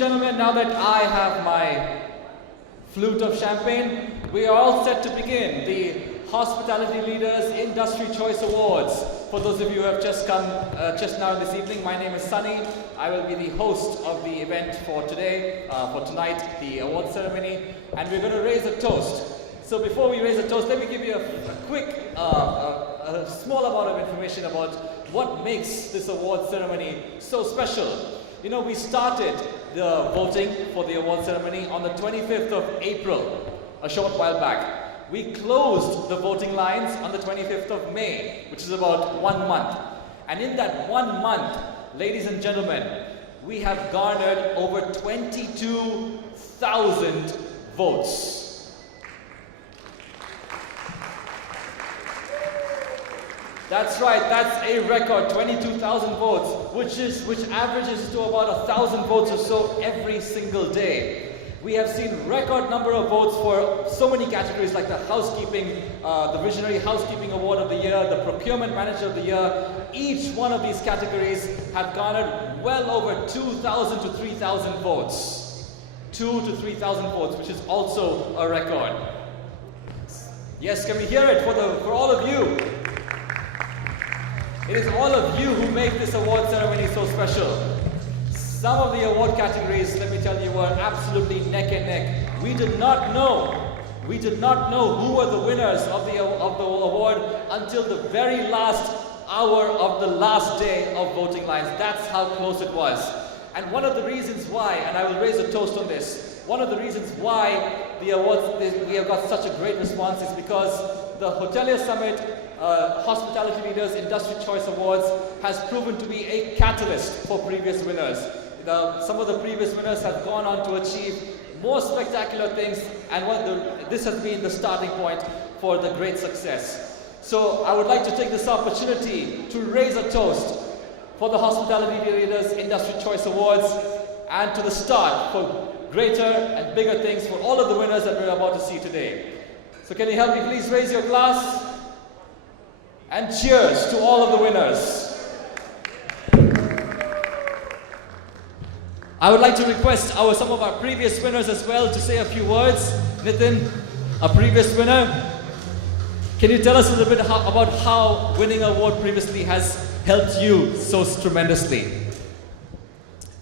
and gentlemen, now that I have my flute of champagne, we are all set to begin the Hospitality Leaders Industry Choice Awards. For those of you who have just come just now this evening, my name is Sunny. I will be the host of the event for today, for tonight, the award ceremony, and we're going to raise a toast. So before we raise a toast, let me give you a quick, a small amount of information about what makes this award ceremony so special. You know, we started the voting for the award ceremony on the 25th of April, a short while back. We closed the voting lines on the 25th of May, which is about 1 month. And in that 1 month, ladies and gentlemen, we have garnered over 22,000 votes. That's right, that's a record, 22,000 votes, which averages to about 1,000 votes or so every single day. We have seen record number of votes for so many categories like the housekeeping, the Visionary Housekeeping Award of the Year, the Procurement Manager of the Year. Each one of these categories have garnered well over 2,000 to 3,000 votes. 2,000 to 3,000 votes, which is also a record. Yes, can we hear it for all of you? It is all of you who make this award ceremony so special. Some of the award categories, let me tell you, were absolutely neck and neck. We did not know who were the winners of the award until the very last hour of the last day of voting lines. That's how close it was. And one of the reasons why, and I will raise a toast on this, one of the reasons why the awards, we have got such a great response is because the Hotelier Summit Hospitality Leaders Industry Choice Awards has proven to be a catalyst for previous winners. Some of the previous winners have gone on to achieve more spectacular things, and this has been the starting point for the great success. So I would like to take this opportunity to raise a toast for the Hospitality Leaders Industry Choice Awards and to the start for greater and bigger things for all of the winners that we're about to see today. So can you help me please raise your glass? And cheers to all of the winners. I would like to request some of our previous winners as well to say a few words. Nitin, a previous winner, can you tell us a little bit about how winning an award previously has helped you so tremendously?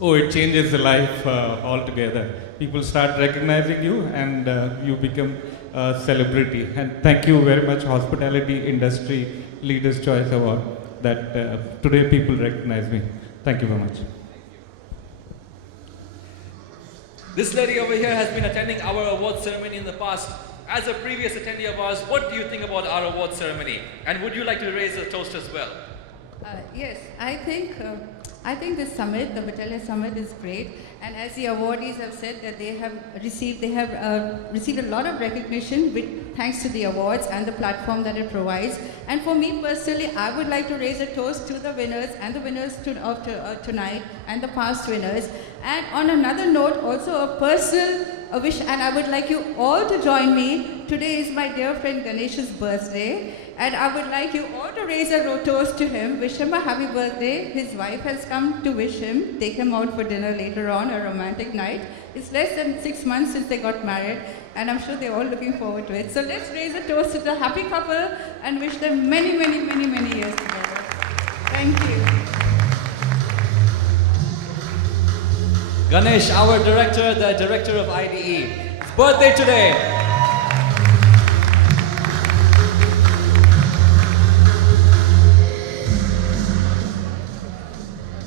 Oh, it changes the life altogether. People start recognizing you and you become a celebrity. And thank you very much, Hospitality Industry Leaders' Choice Award, that today people recognize me. Thank you very much. This lady over here has been attending our award ceremony in the past. As a previous attendee of ours, what do you think about our award ceremony? And would you like to raise a toast as well? Yes, I think this summit, the Hotelier Summit, is great. And as the awardees have said that they have received a lot of recognition thanks to the awards and the platform that it provides. And for me personally, I would like to raise a toast to the winners and the winners of tonight and the past winners. And on another note, also a personal wish, and I would like you all to join me. Today is my dear friend Ganesh's birthday. And I would like you all to raise a toast to him, wish him a happy birthday. His wife has come to wish him, take him out for dinner later on, a romantic night. It's less than 6 months since they got married, and I'm sure they're all looking forward to it. So let's raise a toast to the happy couple and wish them many, many, many, many years together. Thank you. Ganesh, our director, the director of IDE. His birthday today.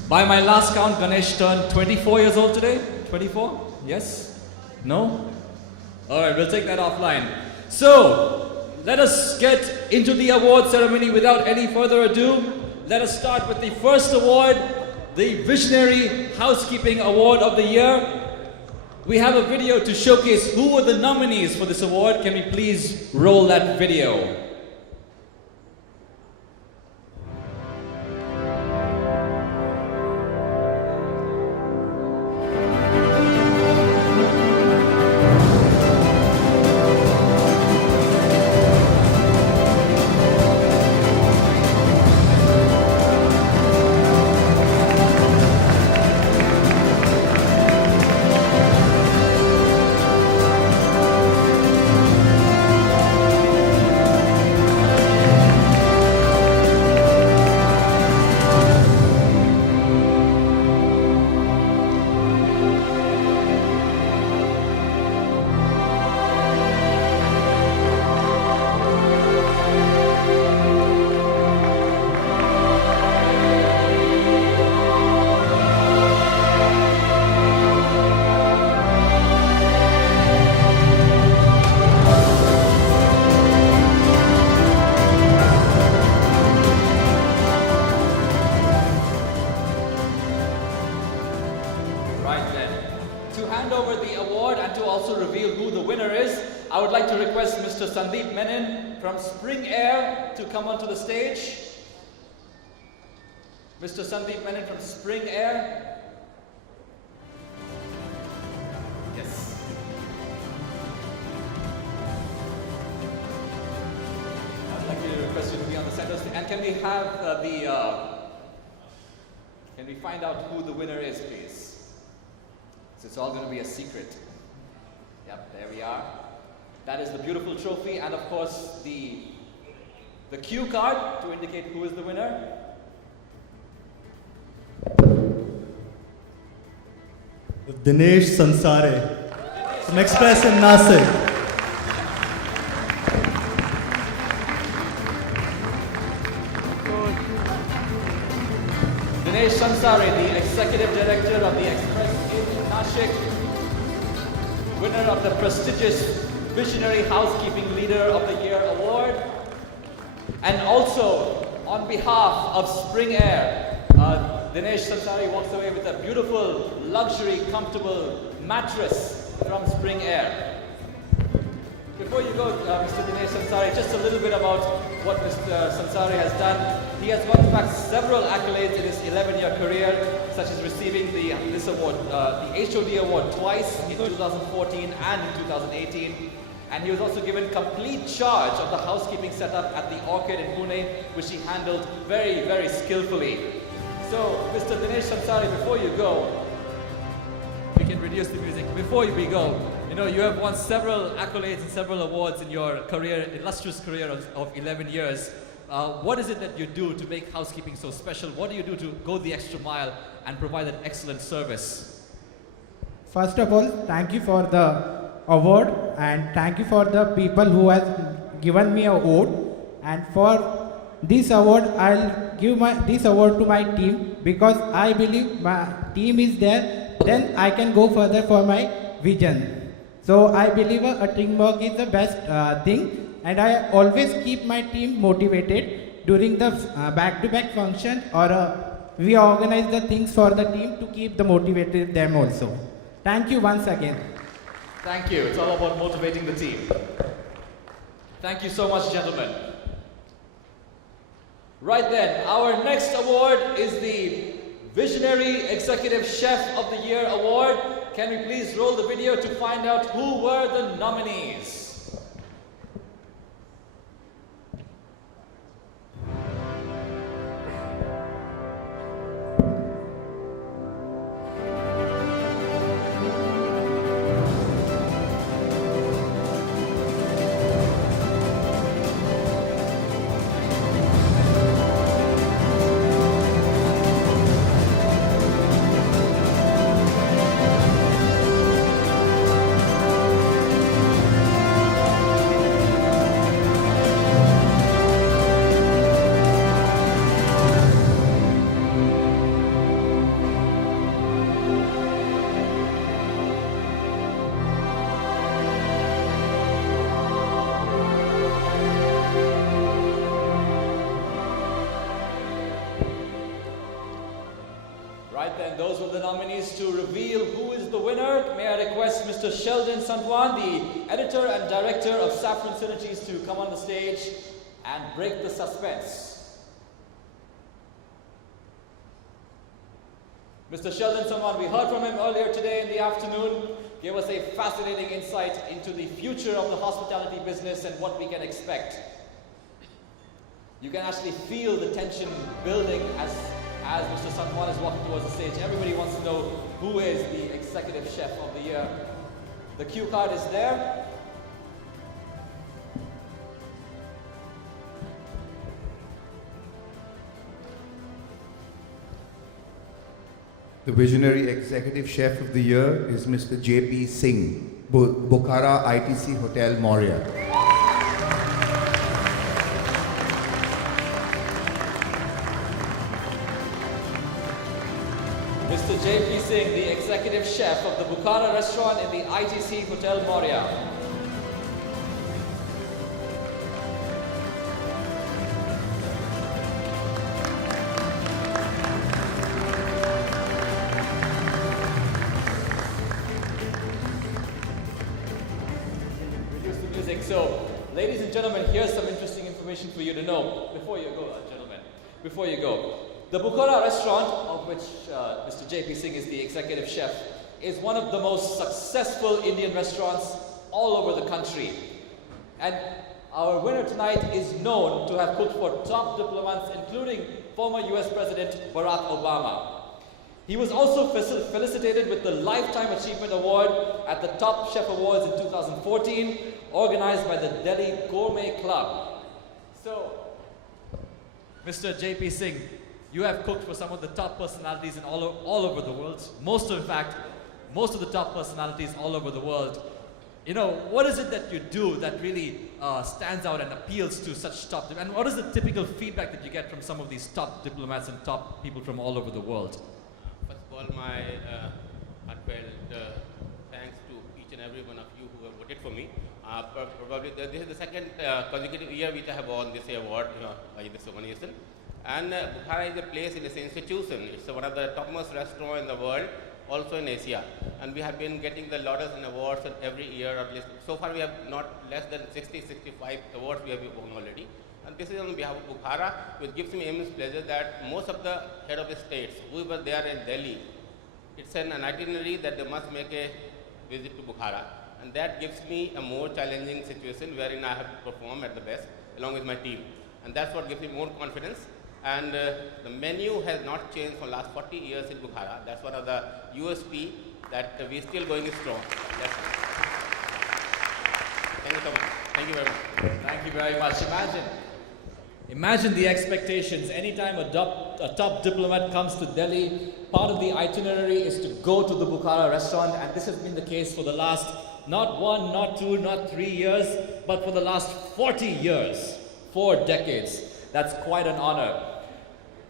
By my last count, Ganesh turned 24 years old today. 24? Yes? No? Alright, we'll take that offline. So, let us get into the award ceremony without any further ado. Let us start with the first award, the Visionary Housekeeping Award of the Year. We have a video to showcase who were the nominees for this award. Can we please roll that video? Mr. Sandeep Menon from Spring Air to come onto the stage. Mr. Sandeep Menon from Spring Air. Yes. I'd like you to request you to be on the center stage. And can we have can we find out who the winner is, please? So it's all going to be a secret. Yep, there we are. That is the beautiful trophy, and of course the cue card to indicate who is the winner. Dinesh Sansare from Express in Nasik. Dinesh Sansare, the Executive Director of the Express in Nashik, winner of the prestigious Visionary Housekeeping Leader of the Year Award. And also, on behalf of Spring Air, Dinesh Sansare walks away with a beautiful, luxury, comfortable mattress from Spring Air. Before you go, Mr. Dinesh Sansare, just a little bit about what Mr. Sansare has done. He has won back several accolades in his 11-year career, such as receiving this award, the HOD award twice in 2014 and in 2018. And he was also given complete charge of the housekeeping setup at the Orchid in Pune, which he handled very, very skillfully. So, Mr. Dinesh Sansare, before you go, we can reduce the music. Before we go, you know, you have won several accolades and several awards in your career, illustrious career of 11 years. What is it that you do to make housekeeping so special? What do you do to go the extra mile and provide that excellent service? First of all, thank you for the award and thank you for the people who has given me a award. And for this award, I'll give this award to my team because I believe my team is there, then I can go further for my vision. So I believe a teamwork is the best thing. And I always keep my team motivated during the back-to-back function or we organize the things for the team to keep the motivated them also. Thank you once again. Thank you. It's all about motivating the team. Thank you so much, gentlemen. Right then, our next award is the Visionary Executive Chef of the Year Award. Can we please roll the video to find out who were the nominees? Those were the nominees. To reveal who is the winner, may I request Mr. Sheldon Santwan, the editor and director of Saffron Synergies, to come on the stage and break the suspense. Mr. Sheldon Santwan, we heard from him earlier today in the afternoon, gave us a fascinating insight into the future of the hospitality business and what we can expect. You can actually feel the tension building as Mr. Santwan is walking towards the stage. Everybody wants to know who is the Executive Chef of the Year. The cue card is there. The Visionary Executive Chef of the Year is Mr. J.P. Singh, Bokhara ITC Hotel, Moria. Mr. J.P. Singh, the Executive Chef of the Bukhara restaurant in the ITC Hotel Moria. Reduce the music. So, Ladies and gentlemen, here's some interesting information for you to know before you go, gentlemen. Before you go, the Bukhara restaurant, of which Mr. JP Singh is the executive chef, is one of the most successful Indian restaurants all over the country. And our winner tonight is known to have cooked for top diplomats, including former US President Barack Obama. He was also felicitated with the Lifetime Achievement Award at the Top Chef Awards in 2014, organized by the Delhi Gourmet Club. So, Mr. JP Singh, you have cooked for some of the top personalities in all over the world. Most of the top personalities all over the world. You know, what is it that you do that really stands out and appeals to such top, and what is the typical feedback that you get from some of these top diplomats and top people from all over the world? First of all, my heartfelt thanks to each and every one of you who have voted for me. Probably this is the second consecutive year which I have won this award by this organization. And Bukhara is a place, it is an institution. It's one of the topmost restaurants in the world, also in Asia. And we have been getting the lauders and awards every year, at least. So far we have not less than 60, 65 awards we have won already. And this is on behalf of Bukhara, which gives me immense pleasure that most of the head of the states who were there in Delhi, it's an itinerary that they must make a visit to Bukhara. And that gives me a more challenging situation wherein I have to perform at the best along with my team. And that's what gives me more confidence. And the menu has not changed for the last 40 years in Bukhara. That's one of the USP that we're still going strong. That's it. Thank you so much. Thank you very much. Thank you very much. Imagine the expectations. Anytime a top diplomat comes to Delhi, part of the itinerary is to go to the Bukhara restaurant, and this has been the case for the last not 1, not 2, not 3 years, but for the last 40 years, 4 decades. That's quite an honor.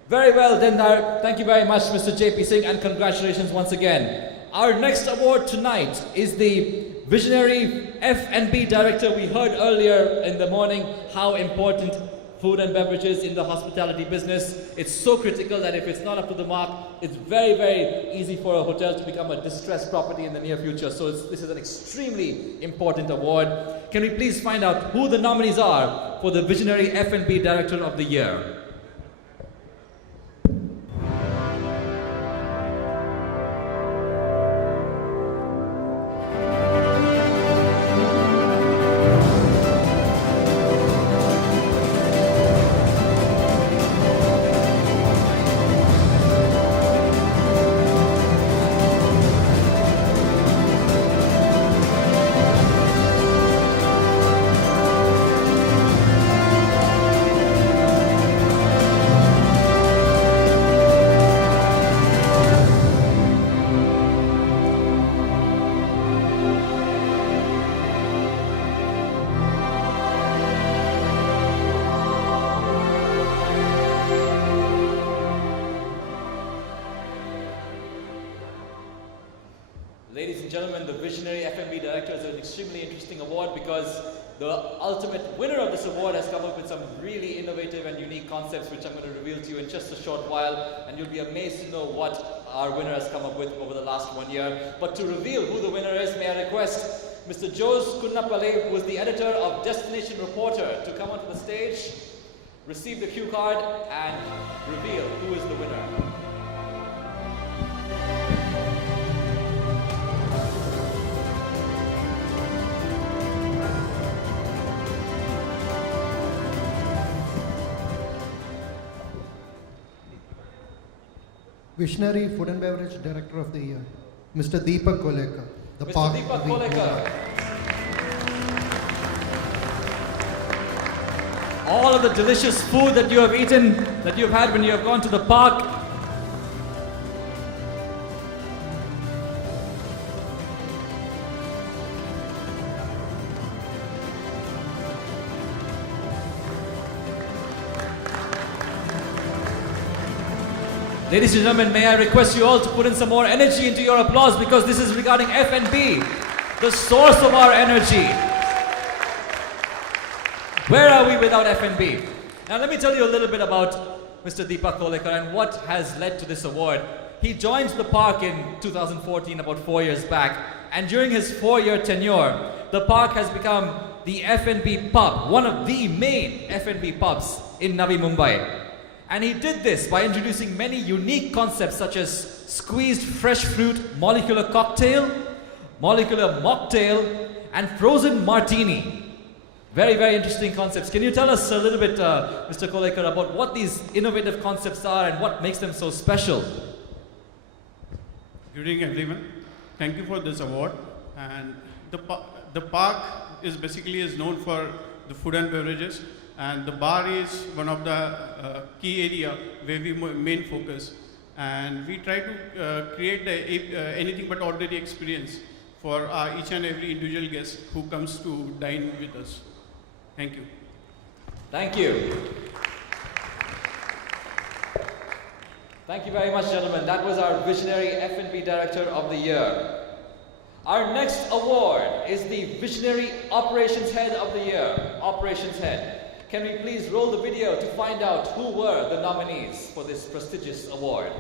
Very well, then, thank you very much, Mr. JP Singh, and congratulations once again. Our next award tonight is the Visionary F&B Director. We heard earlier in the morning how important food and beverages in the hospitality business. It's so critical that if it's not up to the mark, it's very, very easy for a hotel to become a distressed property in the near future. So this is an extremely important award. Can we please find out who the nominees are for the Visionary F&B Director of the Year? Ladies and gentlemen, the Visionary F&B Director is an extremely interesting award because the ultimate winner of this award has come up with some really innovative and unique concepts which I'm going to reveal to you in just a short while, and you'll be amazed to know what our winner has come up with over the last 1 year. But to reveal who the winner is, may I request Mr. Jose Kunnapale, who is the editor of Destination Reporter, to come onto the stage, receive the cue card, and reveal who is the winner. Visionary Food and Beverage Director of the Year, Mr. Deepak Kolekar. Mr. Deepak Kolekar. All of the delicious food that you have eaten, that you have had when you have gone to the park. Ladies and gentlemen, may I request you all to put in some more energy into your applause because this is regarding F&B, the source of our energy. Where are we without F&B? Now let me tell you a little bit about Mr. Deepak Kolekar and what has led to this award. He joined the park in 2014, about 4 years back, and during his 4-year tenure, the park has become the F&B pub, one of the main F&B pubs in Navi Mumbai. And he did this by introducing many unique concepts such as squeezed fresh fruit molecular cocktail, molecular mocktail, and frozen martini. Very, very interesting concepts. Can you tell us a little bit, Mr. Kolekar, about what these innovative concepts are and what makes them so special? Good evening, everyone. Thank you for this award. And the park is basically known for the food and beverages, and the bar is one of the key area where we main focus. And we try to create anything but ordinary experience for each and every individual guest who comes to dine with us. Thank you. Thank you. Thank you very much, gentlemen. That was our Visionary F&B Director of the Year. Our next award is the Visionary Operations Head of the Year. Operations Head. Can we please roll the video to find out who were the nominees for this prestigious award?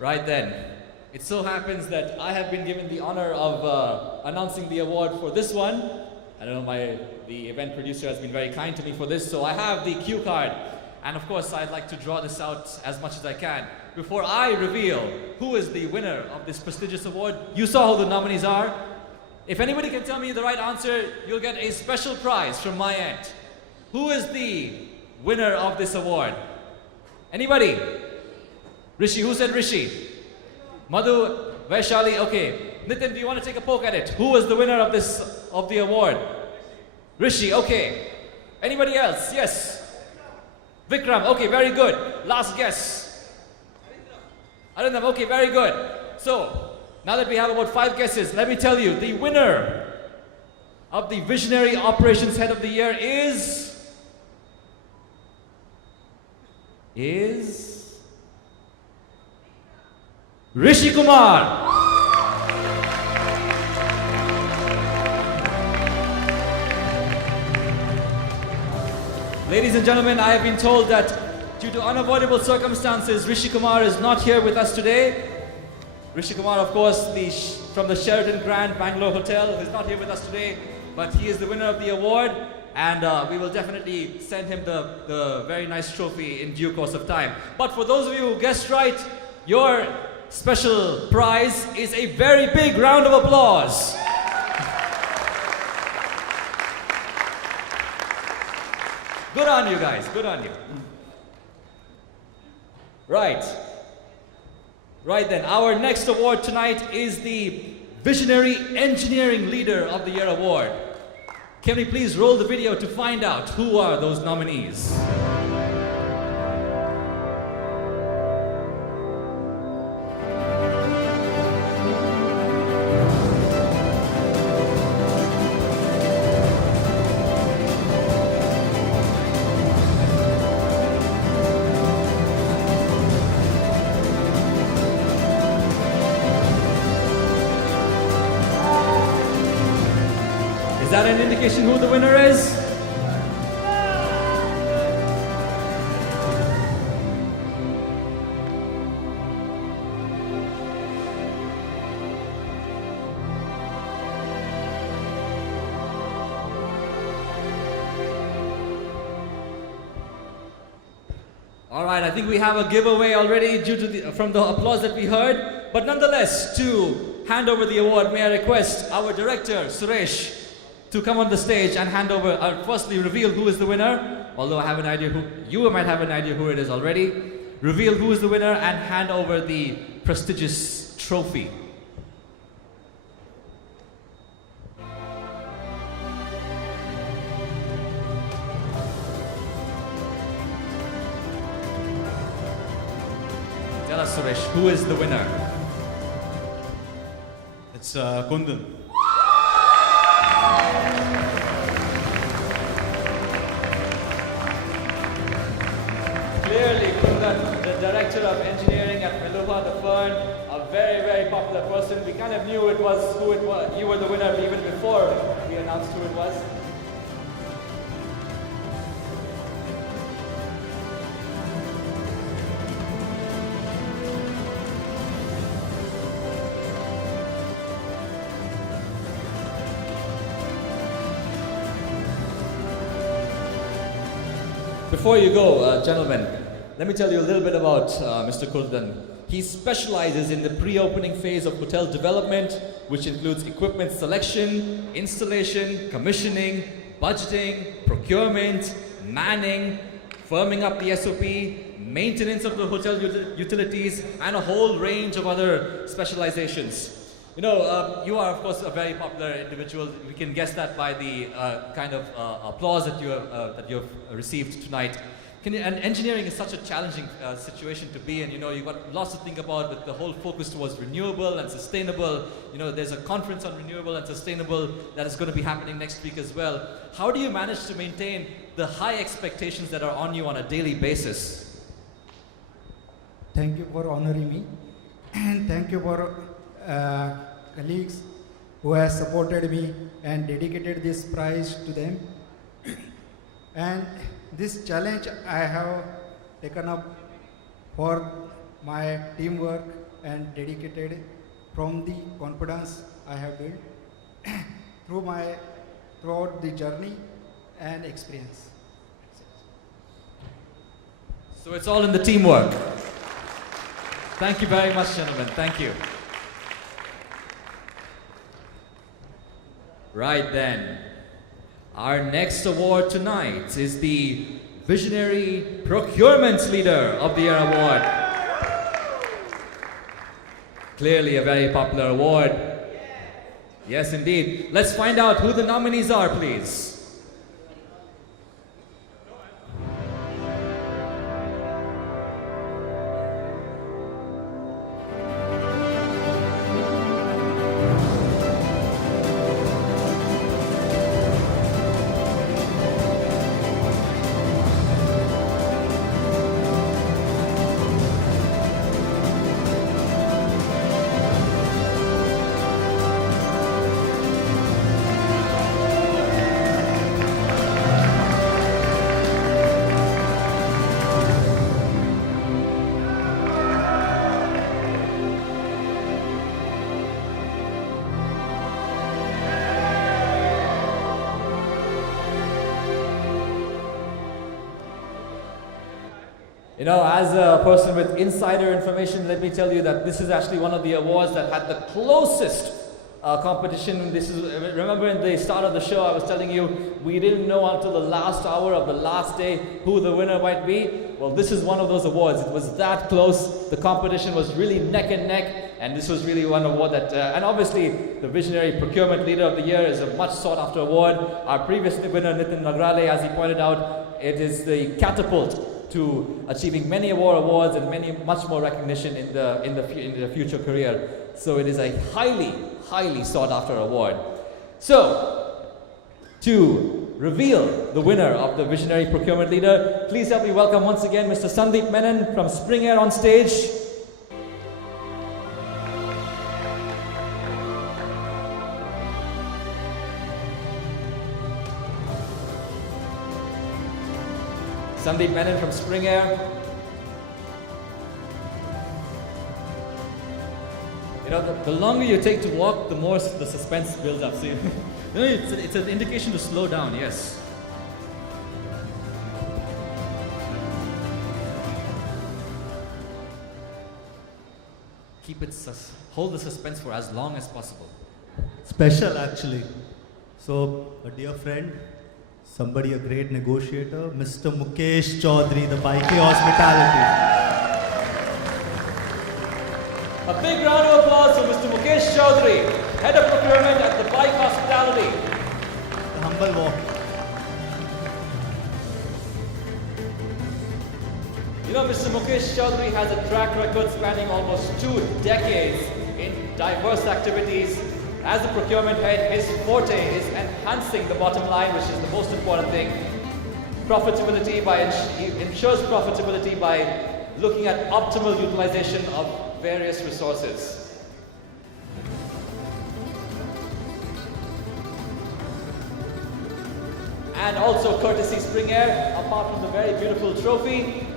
Right then, it so happens that I have been given the honor of announcing the award for this one. I don't know, the event producer has been very kind to me for this, so I have the cue card. And of course, I'd like to draw this out as much as I can. Before I reveal who is the winner of this prestigious award, you saw who the nominees are. If anybody can tell me the right answer, you'll get a special prize from my end. Who is the winner of this award? Anybody? Rishi, who said Rishi? Madhu, Vaishali, okay. Nitin, do you want to take a poke at it? Who was the winner of the award? Rishi, okay. Anybody else? Yes. Vikram, okay, very good. Last guess. Arindam, okay, very good. So, now that we have about 5 guesses, let me tell you, the winner of the Visionary Operations Head of the Year is Rishi Kumar. Ladies and gentlemen, I have been told that due to unavoidable circumstances, Rishi Kumar is not here with us today. Rishi Kumar, of course, from the Sheraton Grand Bangalore Hotel, is not here with us today, but he is the winner of the award, and we will definitely send him the very nice trophy in due course of time. But for those of you who guessed right, your special prize is a very big round of applause. Good on you guys, good on you. Right then, our next award tonight is the Visionary Engineering Leader of the Year award. Can we please roll the video to find out who are those nominees? Is that an indication who the winner is? All right, I think we have a giveaway already from the applause that we heard. But nonetheless, to hand over the award, may I request our director, Suresh, to come on the stage and hand over, firstly reveal who is the winner, although I have an idea you might have an idea who it is already. Reveal who is the winner and hand over the prestigious trophy. Tell us, Suresh, who is the winner? It's Kundan. Clearly, Kundan, the director of engineering at Meluha, the firm, a very, very popular person. We kind of knew it was who it was. You were the winner even before we announced who it was. Before you go, gentlemen, let me tell you a little bit about Mr. Kundan. He specializes in the pre-opening phase of hotel development, which includes equipment selection, installation, commissioning, budgeting, procurement, manning, firming up the SOP, maintenance of the hotel utilities, and a whole range of other specializations. You know, you are of course a very popular individual. We can guess that by the kind of applause that you have received tonight. And engineering is such a challenging situation to be in. You know, you've got lots to think about with the whole focus towards renewable and sustainable. You know, there's a conference on renewable and sustainable that is going to be happening next week as well. How do you manage to maintain the high expectations that are on you on a daily basis? Thank you for honoring me, and thank you for colleagues who have supported me and dedicated this prize to them. And this challenge I have taken up for my teamwork and dedicated from the confidence I have built throughout the journey and experience. So it's all in the teamwork. Thank you very much, gentlemen. Thank you. Right then, our next award tonight is the Visionary Procurement Leader of the Year Award. Clearly a very popular award. Yes, indeed. Let's find out who the nominees are, please. You know, as a person with insider information, let me tell you that this is actually one of the awards that had the closest competition. This is, remember in the start of the show, I was telling you, we didn't know until the last hour of the last day who the winner might be. Well, this is one of those awards. It was that close. The competition was really neck and neck. And this was really one award that, and obviously the Visionary Procurement Leader of the Year is a much sought after award. Our previous winner, Nitin Nagrale, as he pointed out, it is the catapult to achieving many awards and much more recognition in the future career. So it is a highly sought after award. So, to reveal the winner of the Visionary Procurement Leader, please help me welcome once again Mr. Sandeep Menon from Spring Air on stage. Sandeep Menon from Spring Air. You know, the longer you take to walk, the more the suspense builds up. So, you know, it's an indication to slow down, yes. Hold the suspense for as long as possible. Special actually. So, a dear friend, somebody a great negotiator, Mr. Mukesh Chaudhary, the Bikey Hospitality. A big round of applause for Mr. Mukesh Chaudhary, Head of Procurement at the Bike Hospitality. The humble walk. You know, Mr. Mukesh Chaudhary has a track record spanning almost 2 decades in diverse activities. As a procurement head, his forte is enhancing the bottom line, which is the most important thing. Profitability he ensures profitability by looking at optimal utilization of various resources. And also courtesy Spring Air, apart from the very beautiful trophy,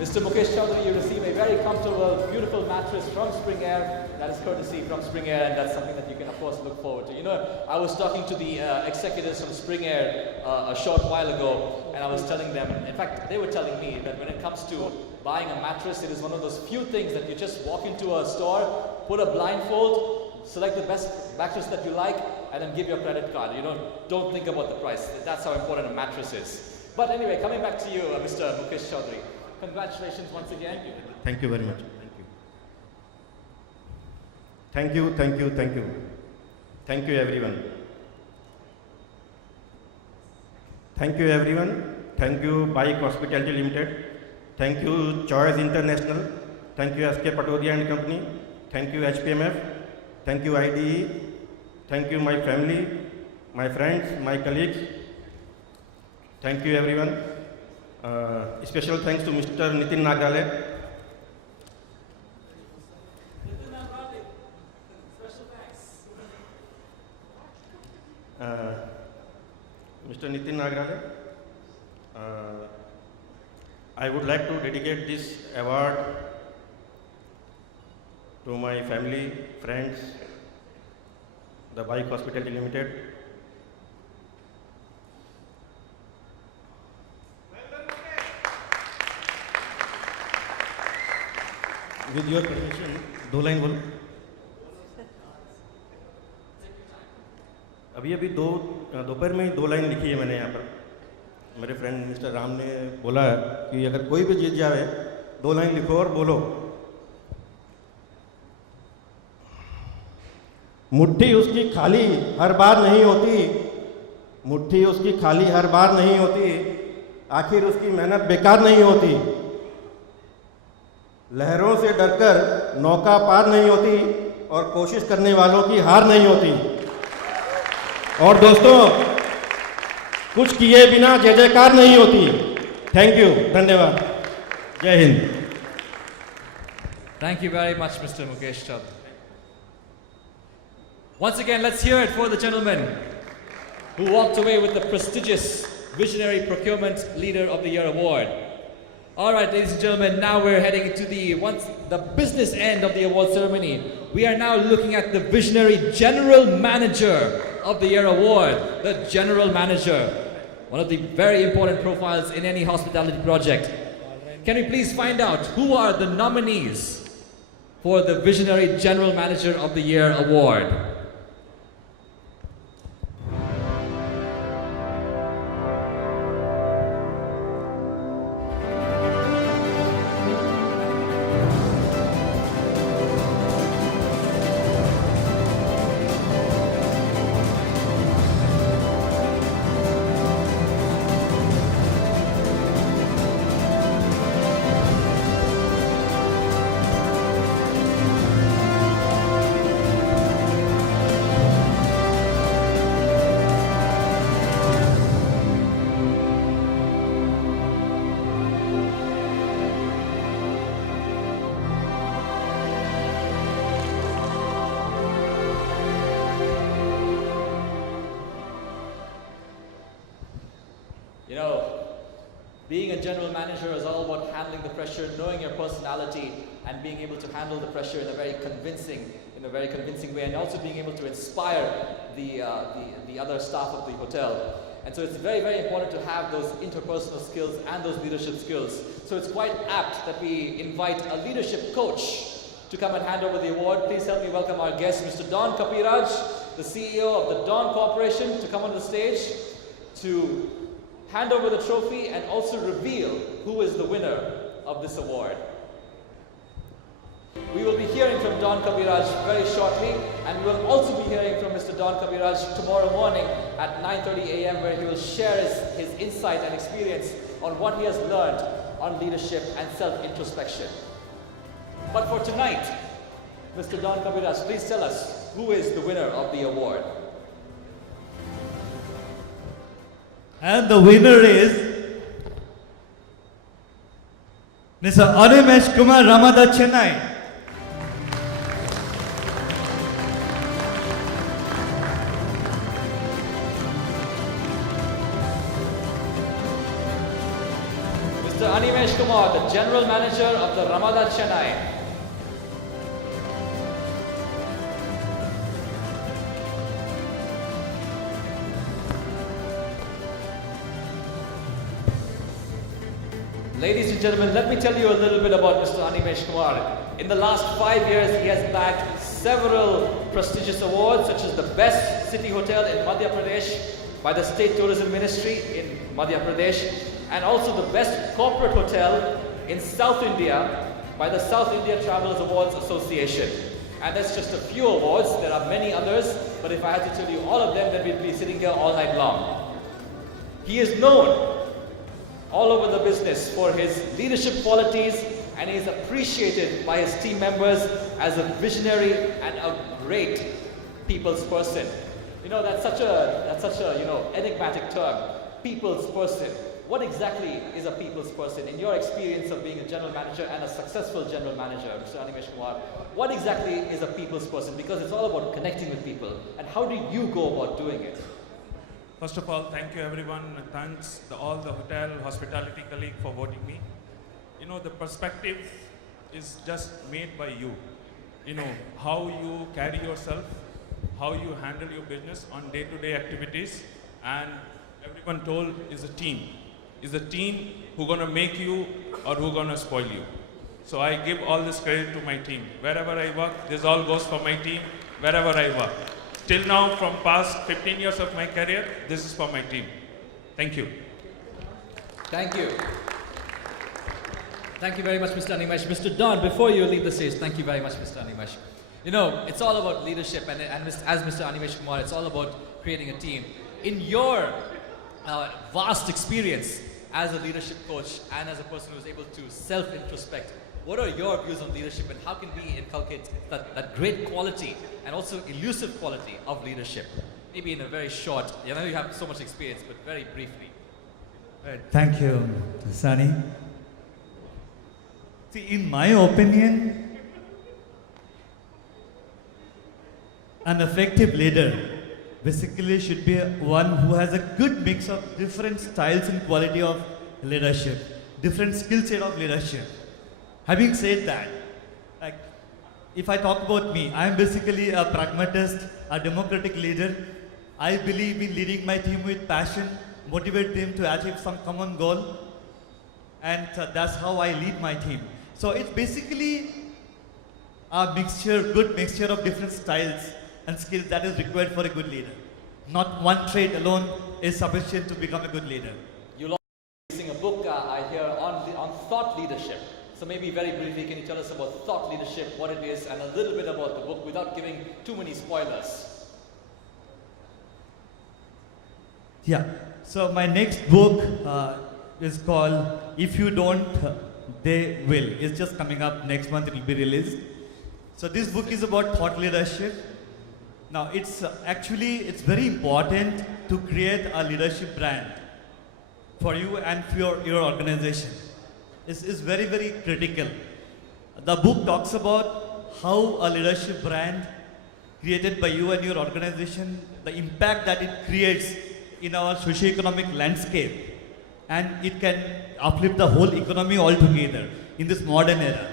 Mr. Mukesh Chaudhary, you receive a very comfortable, beautiful mattress from Spring Air. That is courtesy from Spring Air, and that's something that you can, of course, look forward to. You know, I was talking to the executives from Spring Air a short while ago, and I was telling them, in fact, they were telling me that when it comes to buying a mattress, it is one of those few things that you just walk into a store, put a blindfold, select the best mattress that you like, and then give your credit card. You don't think about the price. That's how important a mattress is. But anyway, coming back to you, Mr. Mukesh Chaudhary. Congratulations once again. Thank you very much. Thank you. Thank you, thank you, thank you. Thank you, everyone. Thank you, everyone. Thank you, Bike Hospitality Limited. Thank you, Choice International. Thank you, SK Patodia and Company. Thank you, HPMF. Thank you, IDE. Thank you, my family, my friends, my colleagues. Thank you, everyone. Special thanks to Mr. Nitin Nagrale. Special thanks. Mr. Nitin Nagrale, I would like to dedicate this award to my family, friends, the Bike Hospitality Limited. With your permission, 2 line बोलो. अभी दोपहर में ही 2 line लिखी है मैंने यहाँ पर. मेरे फ्रेंड मिस्टर राम ने बोला कि अगर कोई भी जीत जाए 2 लाइन लिखो और बोलो. मुट्ठी उसकी खाली हर बार नहीं होती, मुट्ठी उसकी खाली हर बार नहीं होती, आखिर उसकी मेहनत बेकार नहीं होती. लहरों से डरकर नौका पार नहीं होती और कोशिश करने वालों की हार नहीं होती. और दोस्तों, कुछ किए बिना जय जयकार नहीं होती. थैंक यू, धन्यवाद. जय Hind. Thank you very much, Mr. Mukesh Chaudhary. Once again, let's hear it for the gentleman who walked away with the prestigious Visionary Procurement Leader of the Year award. All right, ladies and gentlemen, now we're heading into the business end of the award ceremony. We are now looking at the Visionary General Manager of the Year award. The General Manager, one of the very important profiles in any hospitality project. Can we please find out who are the nominees for the Visionary General Manager of the Year award? You know, being a general manager is all about handling the pressure, knowing your personality, and being able to handle the pressure in a very convincing way, and also being able to inspire the other staff of the hotel. And so it's very, very important to have those interpersonal skills and those leadership skills. So it's quite apt that we invite a leadership coach to come and hand over the award. Please help me welcome our guest, Mr. Don Kapiraj, the CEO of the Don Corporation, to come on the stage to hand over the trophy and also reveal who is the winner of this award. We will be hearing from Don Kapiraj very shortly, and we will also be hearing from Mr. Don Kapiraj tomorrow morning at 9:30 a.m. where he will share his insight and experience on what he has learned on leadership and self-introspection. But for tonight, Mr. Don Kaviraj, please tell us who is the winner of the award. And the winner is Mr. Animesh Kumar Ramada, Chennai. Mr. Animesh Kumar, the General Manager of the Ramada, Chennai. Ladies and gentlemen, let me tell you a little bit about Mr. Animesh Kumar. In the last 5 years, he has bagged several prestigious awards, such as the Best City Hotel in Madhya Pradesh by the State Tourism Ministry in Madhya Pradesh, and also the Best Corporate Hotel in South India by the South India Travelers Awards Association. And that's just a few awards. There are many others, but if I had to tell you all of them, then we'd be sitting here all night long. He is known all over the business for his leadership qualities, and he is appreciated by his team members as a visionary and a great people's person. You know, that's such a enigmatic term, people's person. What exactly is a people's person? In your experience of being a general manager and a successful general manager, Mr. Animesh Kumar, what exactly is a people's person? Because it's all about connecting with people. And how do you go about doing it? First of all, thank you everyone. Thanks all the hotel hospitality colleague for voting me. You know, the perspective is just made by you. You know, how you carry yourself, how you handle your business on day-to-day activities, and everyone told is a team. Is a team who gonna make you or who gonna spoil you. So I give all this credit to my team. Wherever I work, this all goes for my team, wherever I work. Till now, from past 15 years of my career, this is for my team. Thank you. Thank you. Thank you very much, Mr. Animesh. Mr. Don, before you leave the stage, thank you very much, Mr. Animesh. You know, it's all about leadership, and as Mr. Animesh Kumar, it's all about creating a team. In your vast experience as a leadership coach and as a person who's able to self-introspect, what are your views on leadership, and how can we inculcate that great quality and also elusive quality of leadership? Maybe in a very short, I know you have so much experience, but very briefly. Right. Thank you, Sunny. See, in my opinion, an effective leader basically should be one who has a good mix of different styles and quality of leadership, different skill set of leadership. Having said that, like, if I talk about me, I am basically a pragmatist, a democratic leader. I believe in leading my team with passion, motivate them to achieve some common goal, and that's how I lead my team. So it's basically a mixture, good mixture of different styles and skills that is required for a good leader. Not one trait alone is sufficient to become a good leader. You'll also be releasing a book, I hear, on thought leadership. So maybe very briefly, can you tell us about thought leadership, what it is, and a little bit about the book without giving too many spoilers? Yeah, so my next book is called If You Don't, They Will. It's just coming up next month, it will be released. So this book is about thought leadership. Now it's very important to create a leadership brand for you and for your organization. This is very, very critical. The book talks about how a leadership brand created by you and your organization, the impact that it creates in our socio-economic landscape, and it can uplift the whole economy altogether in this modern era.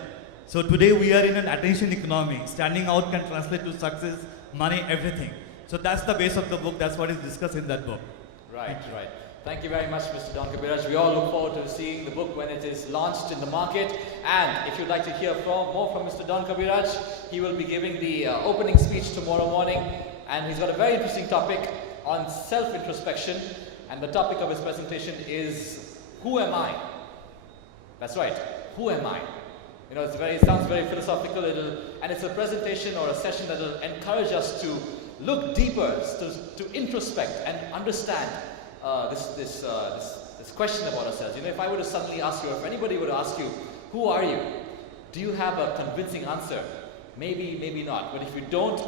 So today we are in an attention economy. Standing out can translate to success, money, everything. So that's the base of the book. That's what is discussed in that book. Right. Thank you very much, Mr. Don Kaviraj. We all look forward to seeing the book when it is launched in the market. And if you'd like to hear more from Mr. Don Kaviraj, he will be giving the opening speech tomorrow morning. And he's got a very interesting topic on self-introspection. And the topic of his presentation is, who am I? That's right, who am I? You know, it sounds very philosophical, and it's a presentation or a session that will encourage us to look deeper, to introspect and understand this this question about ourselves. If I were to suddenly ask you, or if anybody were to ask you, who are you? Do you have a convincing answer? Maybe, maybe not. But if you don't,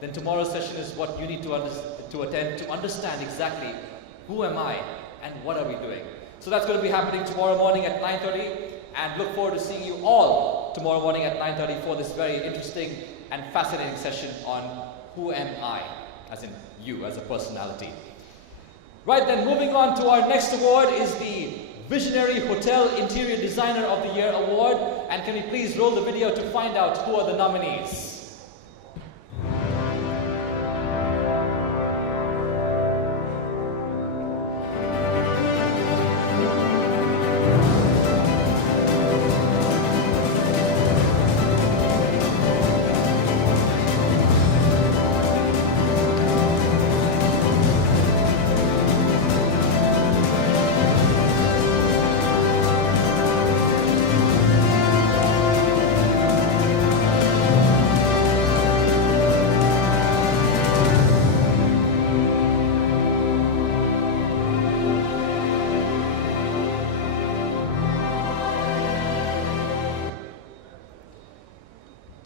then tomorrow's session is what you need to attend to understand exactly who am I and what are we doing. So that's going to be happening tomorrow morning at 9:30, and look forward to seeing you all tomorrow morning at 9:30 for this very interesting and fascinating session on who am I, as in you as a personality. Right then, moving on to our next award is the Visionary Hotel Interior Designer of the Year Award. And can we please roll the video to find out who are the nominees?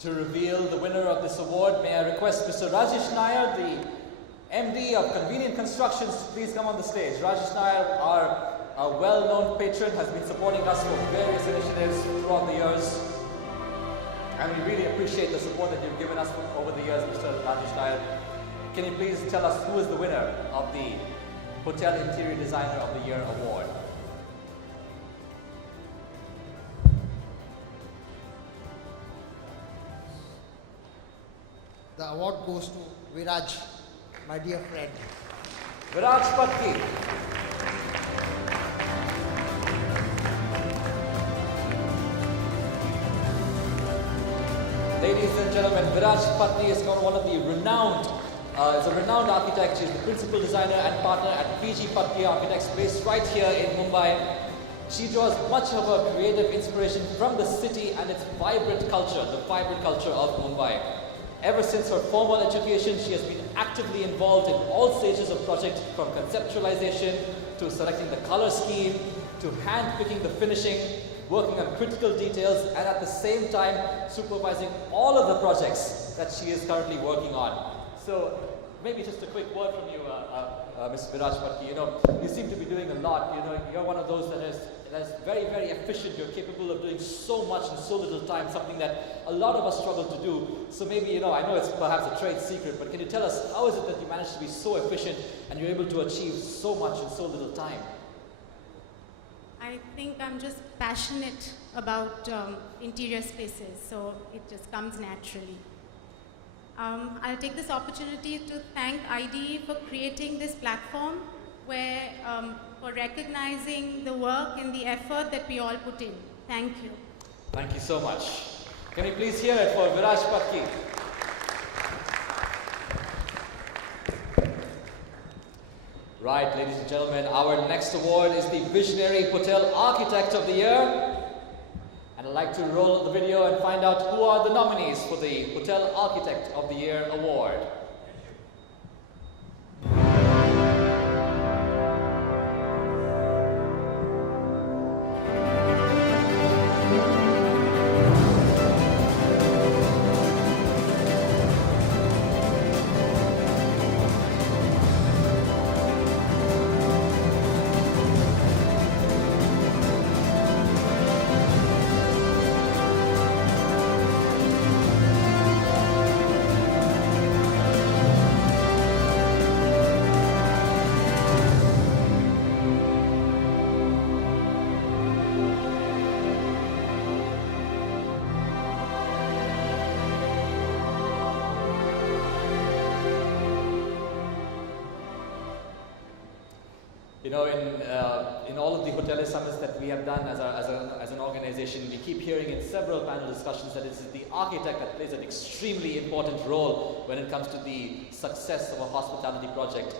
To reveal the winner of this award, may I request Mr. Rajesh Nair, the MD of Convenient Constructions, to please come on the stage. Rajesh Nair, our well-known patron, has been supporting us for various initiatives throughout the years. And we really appreciate the support that you've given us over the years, Mr. Rajesh Nair. Can you please tell us who is the winner of the Hotel Interior Designer of the Year Award? The award goes to Viraj, my dear friend. Viraj Patki. Ladies and gentlemen, Viraj Patni is one of the renowned, is a renowned architect. She is the principal designer and partner at PG Patni Architects, based right here in Mumbai. She draws much of her creative inspiration from the city and its vibrant culture, the vibrant culture of Mumbai. Ever since her formal education, she has been actively involved in all stages of project, from conceptualization to selecting the color scheme, to hand-picking the finishing, working on critical details, and at the same time supervising all of the projects that she is currently working on. So maybe just a quick word from you, Ms. Viraj Patki. You seem to be doing a lot. You're one of those that is very, very efficient. You're capable of doing so much in so little time, something that a lot of us struggle to do. So maybe, I know it's perhaps a trade secret, but can you tell us, how is it that you manage to be so efficient and you're able to achieve so much in so little time? I think I'm just passionate about interior spaces, so it just comes naturally. I'll take this opportunity to thank IDE for creating this platform where for recognizing the work and the effort that we all put in. Thank you. Thank you so much. Can we please hear it for Viraj Patki? Right, ladies and gentlemen, our next award is the Visionary Hotel Architect of the Year. And I'd like to roll the video and find out who are the nominees for the Hotel Architect of the Year award. In all of the Hotelier summits that we have done as an organization, we keep hearing in several panel discussions that it is the architect that plays an extremely important role when it comes to the success of a hospitality project.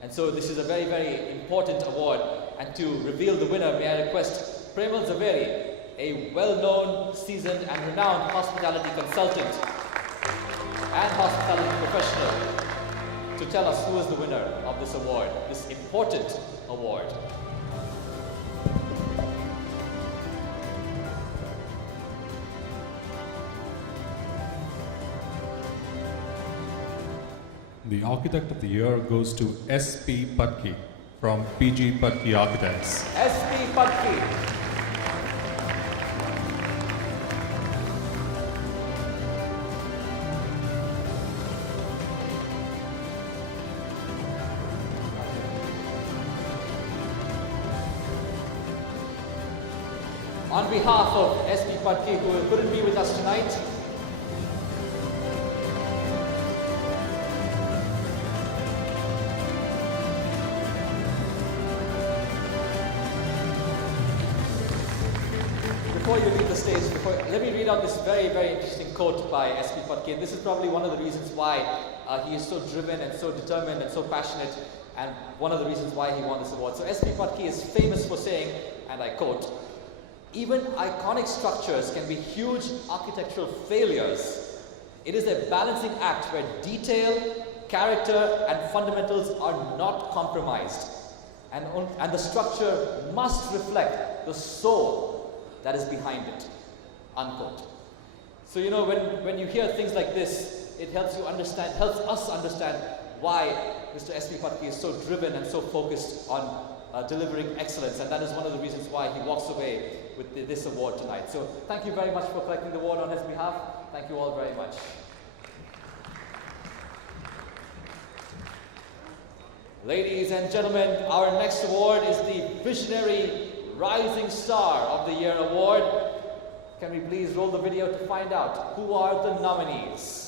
And so this is a very, very important award. And to reveal the winner, may I request Premal Zaveri, a well-known, seasoned and renowned hospitality consultant and hospitality professional, to tell us who is the winner of this award, this important award. The Architect of the Year goes to S.P. Patki from PG Patki Architects. S.P. Patki. On behalf of S.P. Patki, who couldn't be with us tonight, before you leave the stage, let me read out this very, very interesting quote by S.P. Patki. And this is probably one of the reasons why he is so driven and so determined and so passionate, and one of the reasons why he won this award. So S.P. Patki is famous for saying, and I quote, "Even iconic structures can be huge architectural failures. It is a balancing act where detail, character, and fundamentals are not compromised. And the structure must reflect the soul that is behind it," unquote. So you know, when you hear things like this, it helps us understand why Mr. S.P. Patki is so driven and so focused on delivering excellence, and that is one of the reasons why he walks away with this award tonight. So thank you very much for collecting the award on his behalf. Thank you all very much. Ladies and gentlemen, our next award is the Visionary Rising Star of the Year award. Can we please roll the video to find out who are the nominees?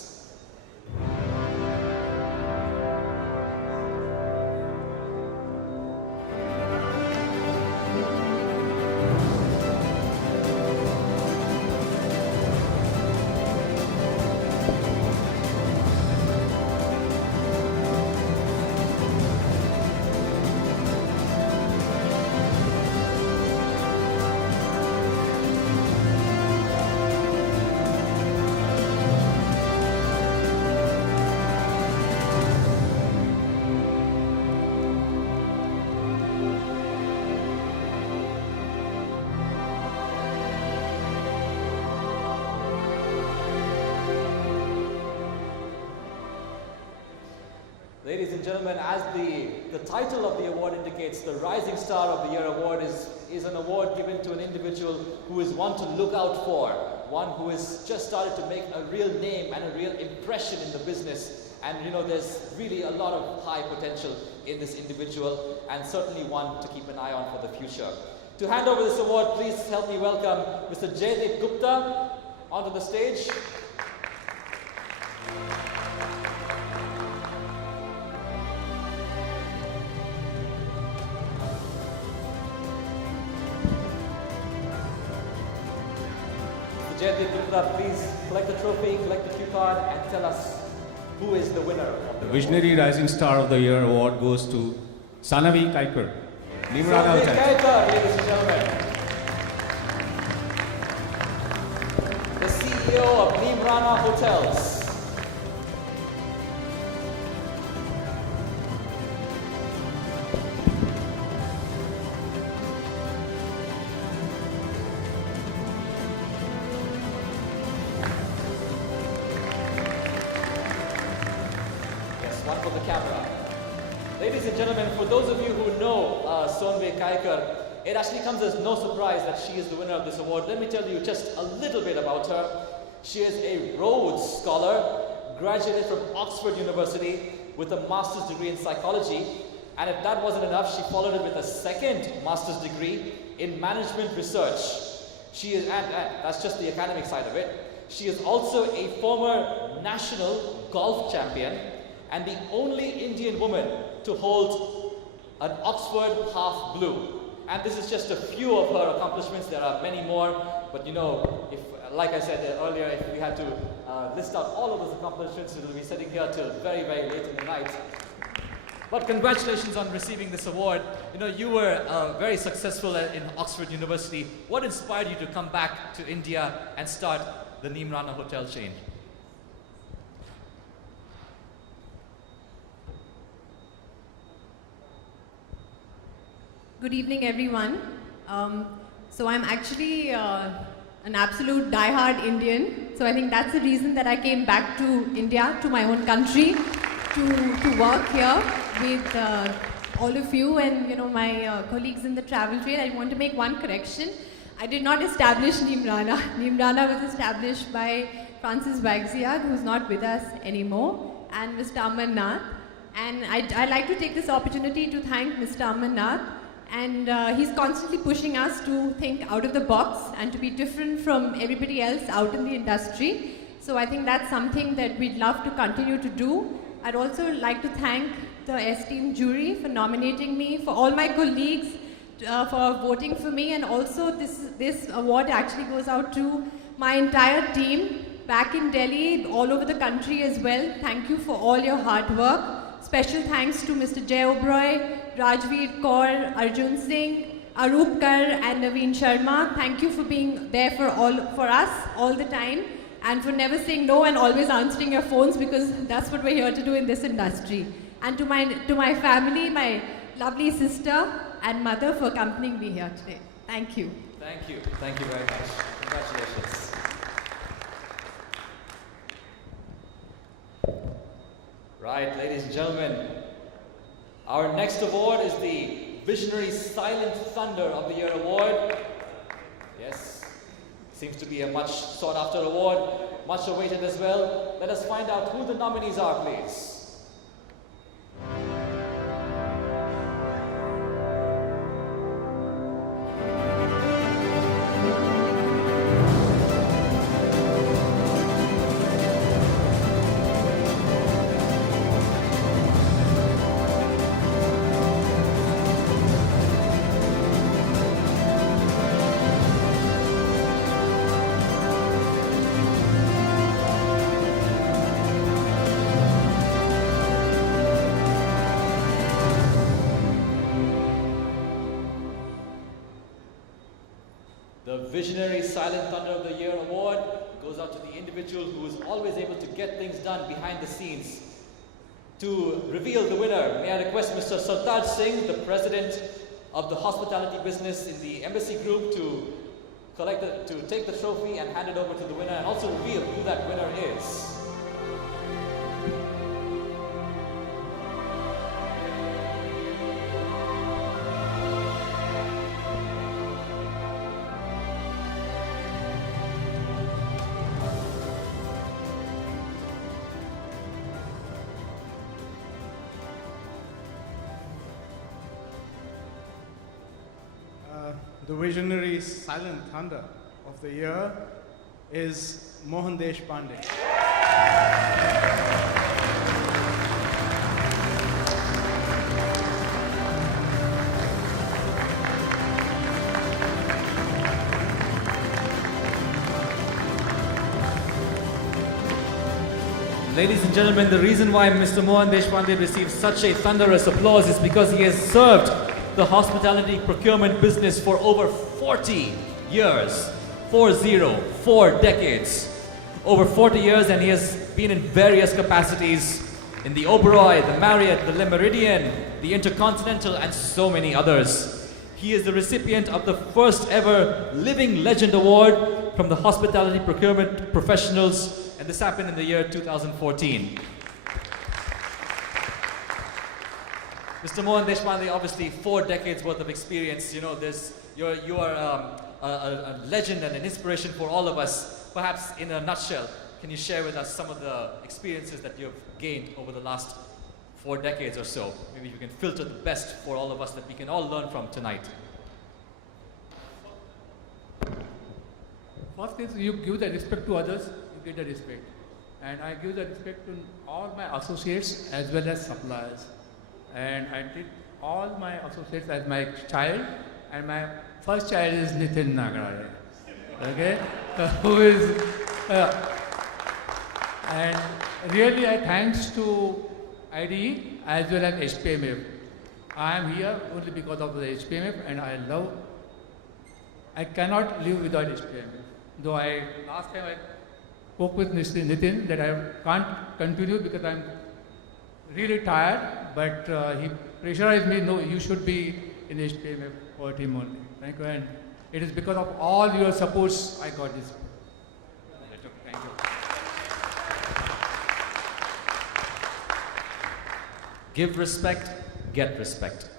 Ladies and gentlemen, as the title of the award indicates, the Rising Star of the Year award is an award given to an individual who is one to look out for, one who has just started to make a real name and a real impression in the business. And you know, there's really a lot of high potential in this individual, and certainly one to keep an eye on for the future. To hand over this award, please help me welcome Mr. Jaydeep Gupta onto the stage. Jaydeep Gupta, please collect the trophy, collect the cue card, and tell us who is the winner of the Visionary Rising Star of the Year award goes to Sanavi Kaikar, Nimrana Sanavi Kaikar, ladies and gentlemen. The CEO of Nimrana Hotels. One for the camera. Ladies and gentlemen, for those of you who know Sonve Kaikar, it actually comes as no surprise that she is the winner of this award. Let me tell you just a little bit about her. She is a Rhodes Scholar, graduated from Oxford University with a master's degree in psychology. And if that wasn't enough, she followed it with a second master's degree in management research. She is, and that's just the academic side of it. She is also a former national golf champion and the only Indian woman to hold an Oxford half blue. And this is just a few of her accomplishments. There are many more, but you know, if, like I said earlier, if we had to list out all of those accomplishments, we'll be sitting here till very, very late in the night. But congratulations on receiving this award. You know, you were very successful in Oxford University. What inspired you to come back to India and start the Nimrana hotel chain? Good evening, everyone. So I'm actually an absolute die-hard Indian. So I think that's the reason that I came back to India, to my own country. to work here with all of you and my colleagues in the travel trade. I want to make one correction. I did not establish Neemrana. Neemrana was established by Francis Bagziad, who's not with us anymore, and Mr. Aman Nath. And I'd like to take this opportunity to thank Mr. Aman Nath. And he's constantly pushing us to think out of the box and to be different from everybody else out in the industry. So I think that's something that we'd love to continue to do. I'd also like to thank the esteemed jury for nominating me, for all my colleagues for voting for me, and also this award actually goes out to my entire team back in Delhi, all over the country as well. Thank you for all your hard work. Special thanks to Mr. Jay Oberoi, Rajveer Kaur, Arjun Singh, Arup Kar and Naveen Sharma. Thank you for being there for us all the time and for never saying no and always answering your phones, because that's what we're here to do in this industry. And to my family, my lovely sister and mother for accompanying me here today. Thank you. Thank you. Thank you very much. Congratulations. Right, ladies and gentlemen, our next award is the Visionary Silent Thunder of the Year award. Yes, seems to be a much sought after award, much awaited as well. Let us find out who the nominees are, please. The Visionary Silent Thunder of the Year award goes out to the individual who is always able to get things done behind the scenes. To reveal the winner, may I request Mr. Sartaj Singh, the president of the hospitality business in the embassy group, to take the trophy and hand it over to the winner, and also reveal who that winner is. The Visionary Silent Thunder of the Year is Mohan Deshpande. Ladies and gentlemen, the reason why Mr. Mohan Deshpande received such a thunderous applause is because he has served the hospitality procurement business for over 40 years. 4 decades. Over 40 years, and he has been in various capacities in the Oberoi, the Marriott, the Le Méridien, the Intercontinental, and so many others. He is the recipient of the first ever Living Legend Award from the Hospitality Procurement Professionals, and this happened in the year 2014. Mr. Mohan Deshpande, obviously 4 decades worth of experience. You know, you are a legend and an inspiration for all of us. Perhaps in a nutshell, can you share with us some of the experiences that you've gained over the last 4 decades or so? Maybe you can filter the best for all of us that we can all learn from tonight. First is you give the respect to others, you get the respect. And I give the respect to all my associates as well as suppliers. And I treat all my associates as my child, and my first child is Nitin Nagaraj. Okay? Who is, and really I thanks to IDE as well as HPMF. I am here only because of the HPMF, and I cannot live without HPMF. Though last time I spoke with Mr. Nitin that I can't continue because I'm really tired, but he pressurized me, no, you should be in HPMF for team only. Thank you, and it is because of all your supports I got this. Thank you. Give respect, get respect.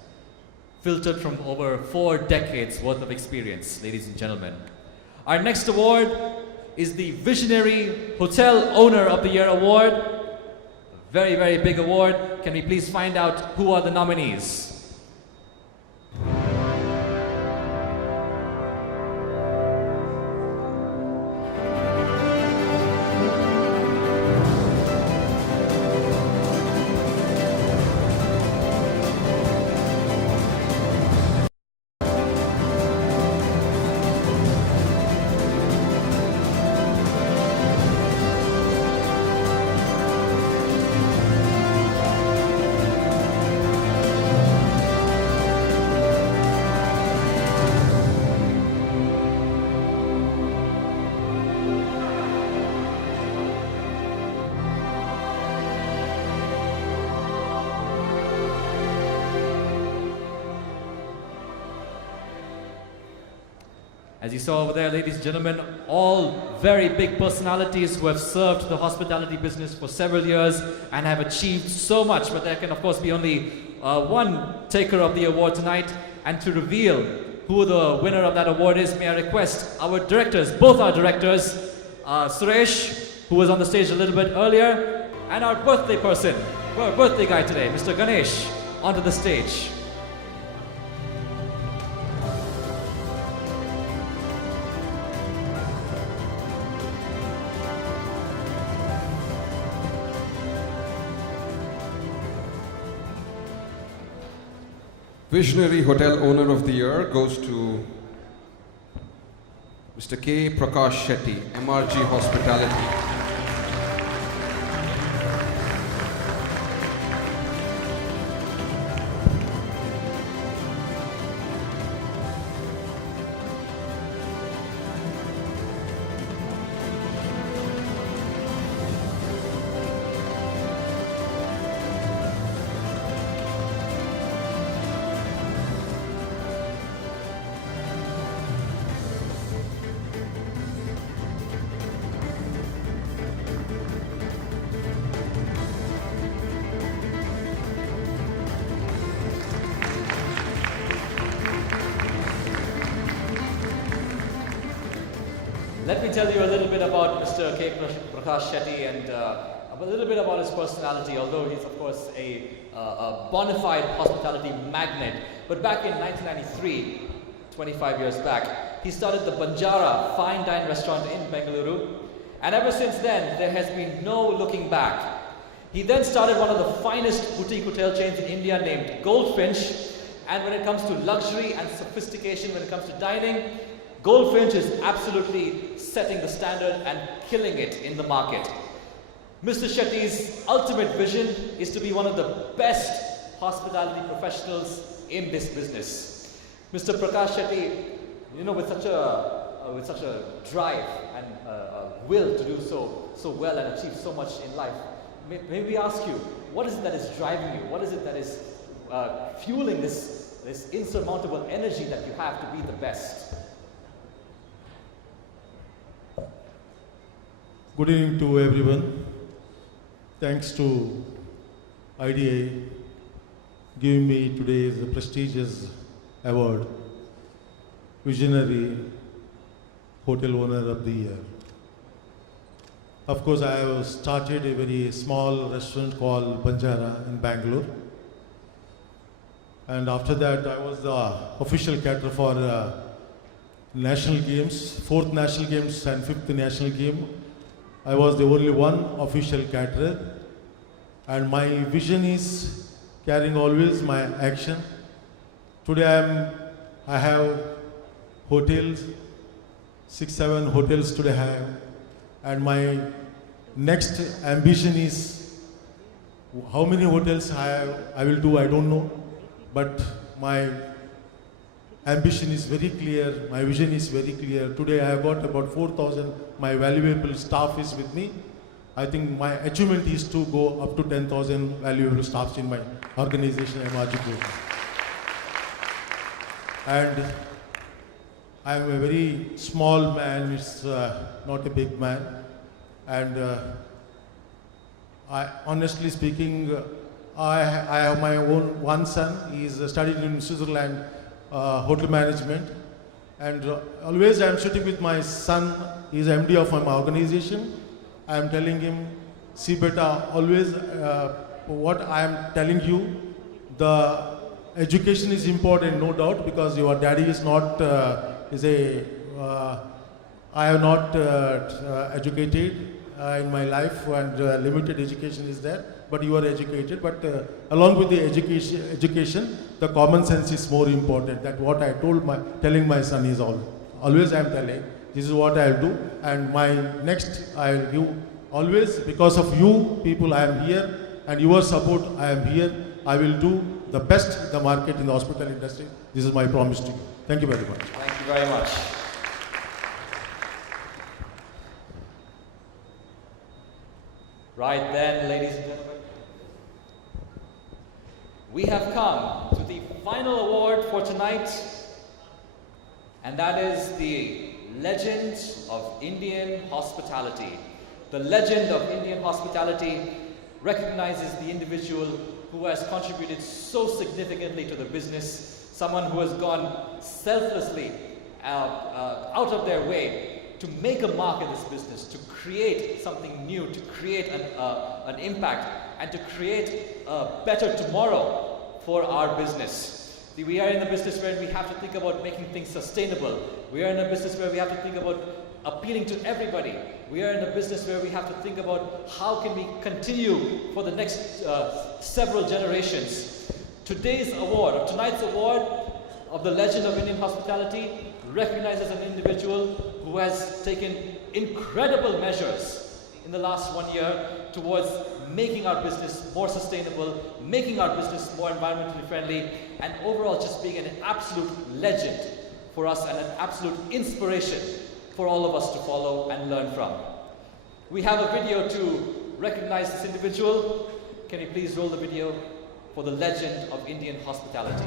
Filtered from over 4 decades worth of experience, ladies and gentlemen. Our next award is the Visionary Hotel Owner of the Year Award. A very, very big award. Can we please find out who are the nominees? As you saw over there, ladies and gentlemen, all very big personalities who have served the hospitality business for several years and have achieved so much. But there can, of course, be only one taker of the award tonight. And to reveal who the winner of that award is, may I request our directors, both our directors, Suresh, who was on the stage a little bit earlier, and our birthday person, our birthday guy today, Mr. Ganesh, onto the stage. Visionary Hotel Owner of the Year goes to Mr. K. Prakash Shetty, MRG Hospitality. Let me tell you a little bit about Mr. K. Prakash Shetty and a little bit about his personality, although he's of course a bona fide hospitality magnate. But back in 1993, 25 years back, he started the Banjara fine dine restaurant in Bengaluru. And ever since then, there has been no looking back. He then started one of the finest boutique hotel chains in India named Goldfinch. And when it comes to luxury and sophistication, when it comes to dining, Goldfinch is absolutely setting the standard and killing it in the market. Mr. Shetty's ultimate vision is to be one of the best hospitality professionals in this business. Mr. Prakash Shetty, you know, with such a drive and will to do so well and achieve so much in life, may we ask you, what is it that is driving you? What is it that is fueling this insurmountable energy that you have to be the best? Good evening to everyone. Thanks to IDA giving me today's prestigious award, Visionary Hotel Owner of the Year. Of course, I have started a very small restaurant called Banjara in Bangalore. And after that, I was the official caterer for national games, 4th national games and 5th national game. I was the only one official caterer, and my vision is carrying always my action. Today I have hotels, 6-7 hotels today I have, and my next ambition is how many hotels I will do, I don't know, but my ambition is very clear, my vision is very clear. Today I have got about 4,000, my valuable staff is with me. I think my achievement is to go up to 10,000 valuable staffs in my organization, MRG Group. And I am a very small man, it's not a big man. And I, honestly speaking, I have my own one son. He is studied in Switzerland, hotel management. And always I am sitting with my son. He is MD of my organization. I am telling him, see beta, always what I am telling you, the education is important, no doubt, because your daddy is not, I have not educated in my life, and limited education is there, but you are educated. But along with the education, the common sense is more important. That what I telling my son is always I am telling, this is what I will do, and my next I will give always, because of you people I am here, and your support I am here. I will do the best in the market in the hospital industry. This is my promise to you. Thank you very much. Thank you very much. Right then, ladies and gentlemen, we have come to the final award for tonight, and that is the Legend of Indian Hospitality. The Legend of Indian Hospitality recognizes the individual who has contributed so significantly to the business, someone who has gone selflessly out of their way to make a mark in this business, to create something new, to create an impact, and to create a better tomorrow for our business. See, we are in a business where we have to think about making things sustainable. We are in a business where we have to think about appealing to everybody. We are in a business where we have to think about how can we continue for the next several generations. Today's award, or tonight's award of the Legend of Indian Hospitality, recognizes an individual who has taken incredible measures in the last 1 year towards making our business more sustainable, making our business more environmentally friendly, and overall just being an absolute legend for us and an absolute inspiration for all of us to follow and learn from. We have a video to recognize this individual. Can you please roll the video for the Legend of Indian Hospitality?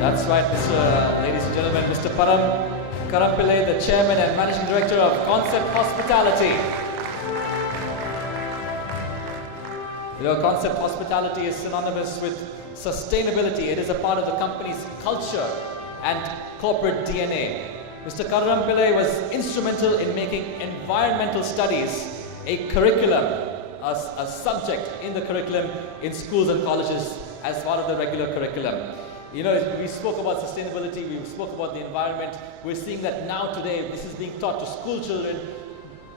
That's right, ladies and gentlemen, Mr. Karampillai, the Chairman and Managing Director of Concept Hospitality. You know, Concept Hospitality is synonymous with sustainability. It is a part of the company's culture and corporate DNA. Mr. Karampillai was instrumental in making environmental studies a curriculum, a subject in the curriculum in schools and colleges as part of the regular curriculum. You know, we spoke about sustainability, we spoke about the environment. We're seeing that now today, this is being taught to school children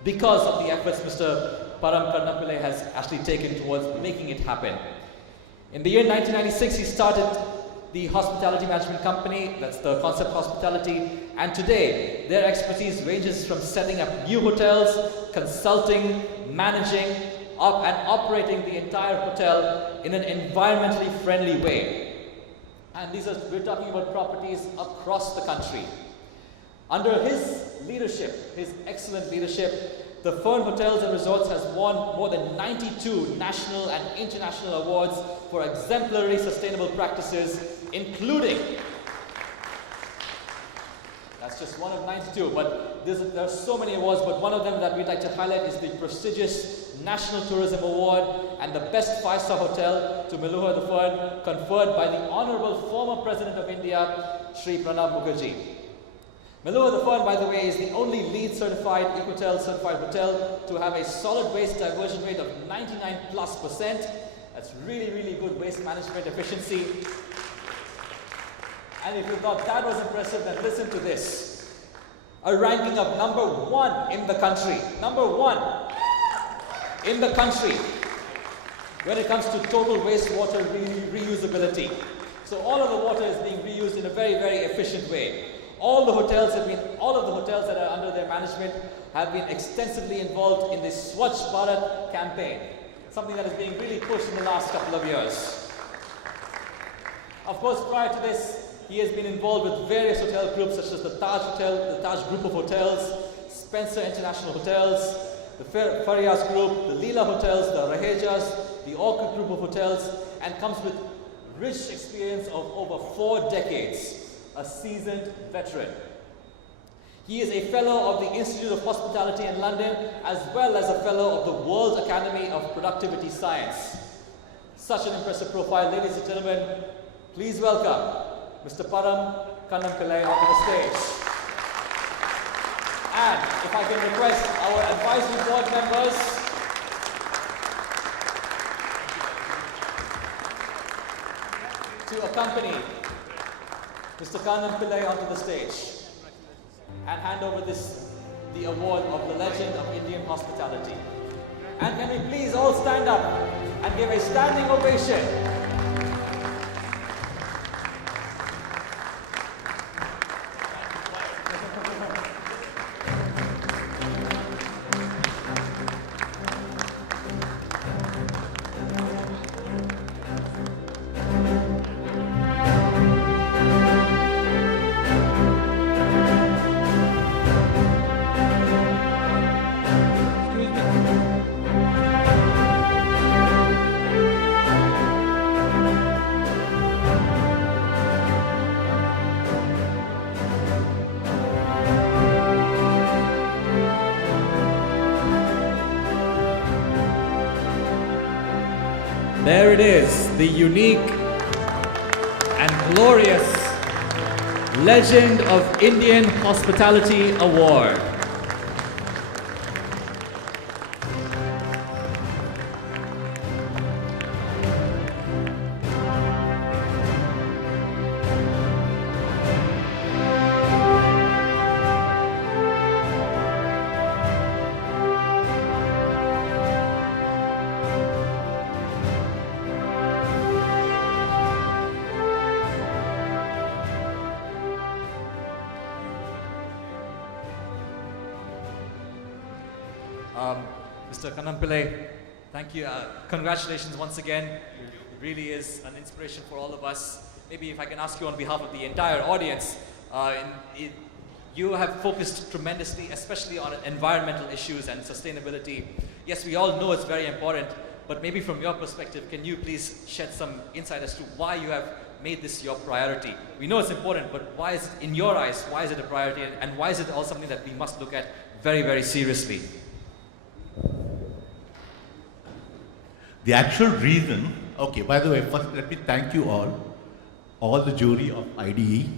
because of the efforts Mr. Param Karnapillai has actually taken towards making it happen. In the year 1996, he started the hospitality management company, that's the Concept Hospitality, and today their expertise ranges from setting up new hotels, consulting, managing, and operating the entire hotel in an environmentally friendly way. And we're talking about properties across the country. Under his leadership, his excellent leadership, the Fern Hotels and Resorts has won more than 92 national and international awards for exemplary sustainable practices, including, that's just one of 92, but there are so many awards, but one of them that we'd like to highlight is the prestigious National Tourism Award and the Best 5-Star Hotel to Meluha the Fern, conferred by the Honorable former President of India, Sri Pranab Mukherjee. Meluha the Fern, by the way, is the only LEED certified, Ecotel certified hotel to have a solid waste diversion rate of 99+%. That's really, really good waste management efficiency. And if you thought that was impressive, then listen to this. a ranking of #1 in the country. #1 in the country when it comes to total wastewater reusability. So all of the water is being reused in a very, very efficient way. All of the hotels that are under their management have been extensively involved in this Swachh Bharat campaign, something that is being really pushed in the last couple of years. Of course, prior to this, he has been involved with various hotel groups such as the Taj Hotel, the Taj Group of Hotels, Spencer International Hotels, the Farias Group, the Leela Hotels, the Rahejas, the Orchid Group of Hotels, and comes with rich experience of over 4 decades, a seasoned veteran. He is a fellow of the Institute of Hospitality in London, as well as a fellow of the World Academy of Productivity Science. Such an impressive profile. Ladies and gentlemen, please welcome Mr. Param Kannampillai onto the stage. And if I can request our advisory board members to accompany Mr. Kannampillai onto the stage and hand over the award of the Legend of Indian Hospitality. And can we please all stand up and give a standing ovation. There it is, the unique and glorious Legend of Indian Hospitality Award. Mr. Kannampillai, thank you. Congratulations once again. It really is an inspiration for all of us. Maybe if I can ask you on behalf of the entire audience, you have focused tremendously, especially on environmental issues and sustainability. Yes, we all know it's very important, but maybe from your perspective, can you please shed some insight as to why you have made this your priority? We know it's important, but why is it, in your eyes, why is it a priority, and why is it all something that we must look at very, very seriously? The actual reason, okay, by the way, first let me thank you all the jury of IDE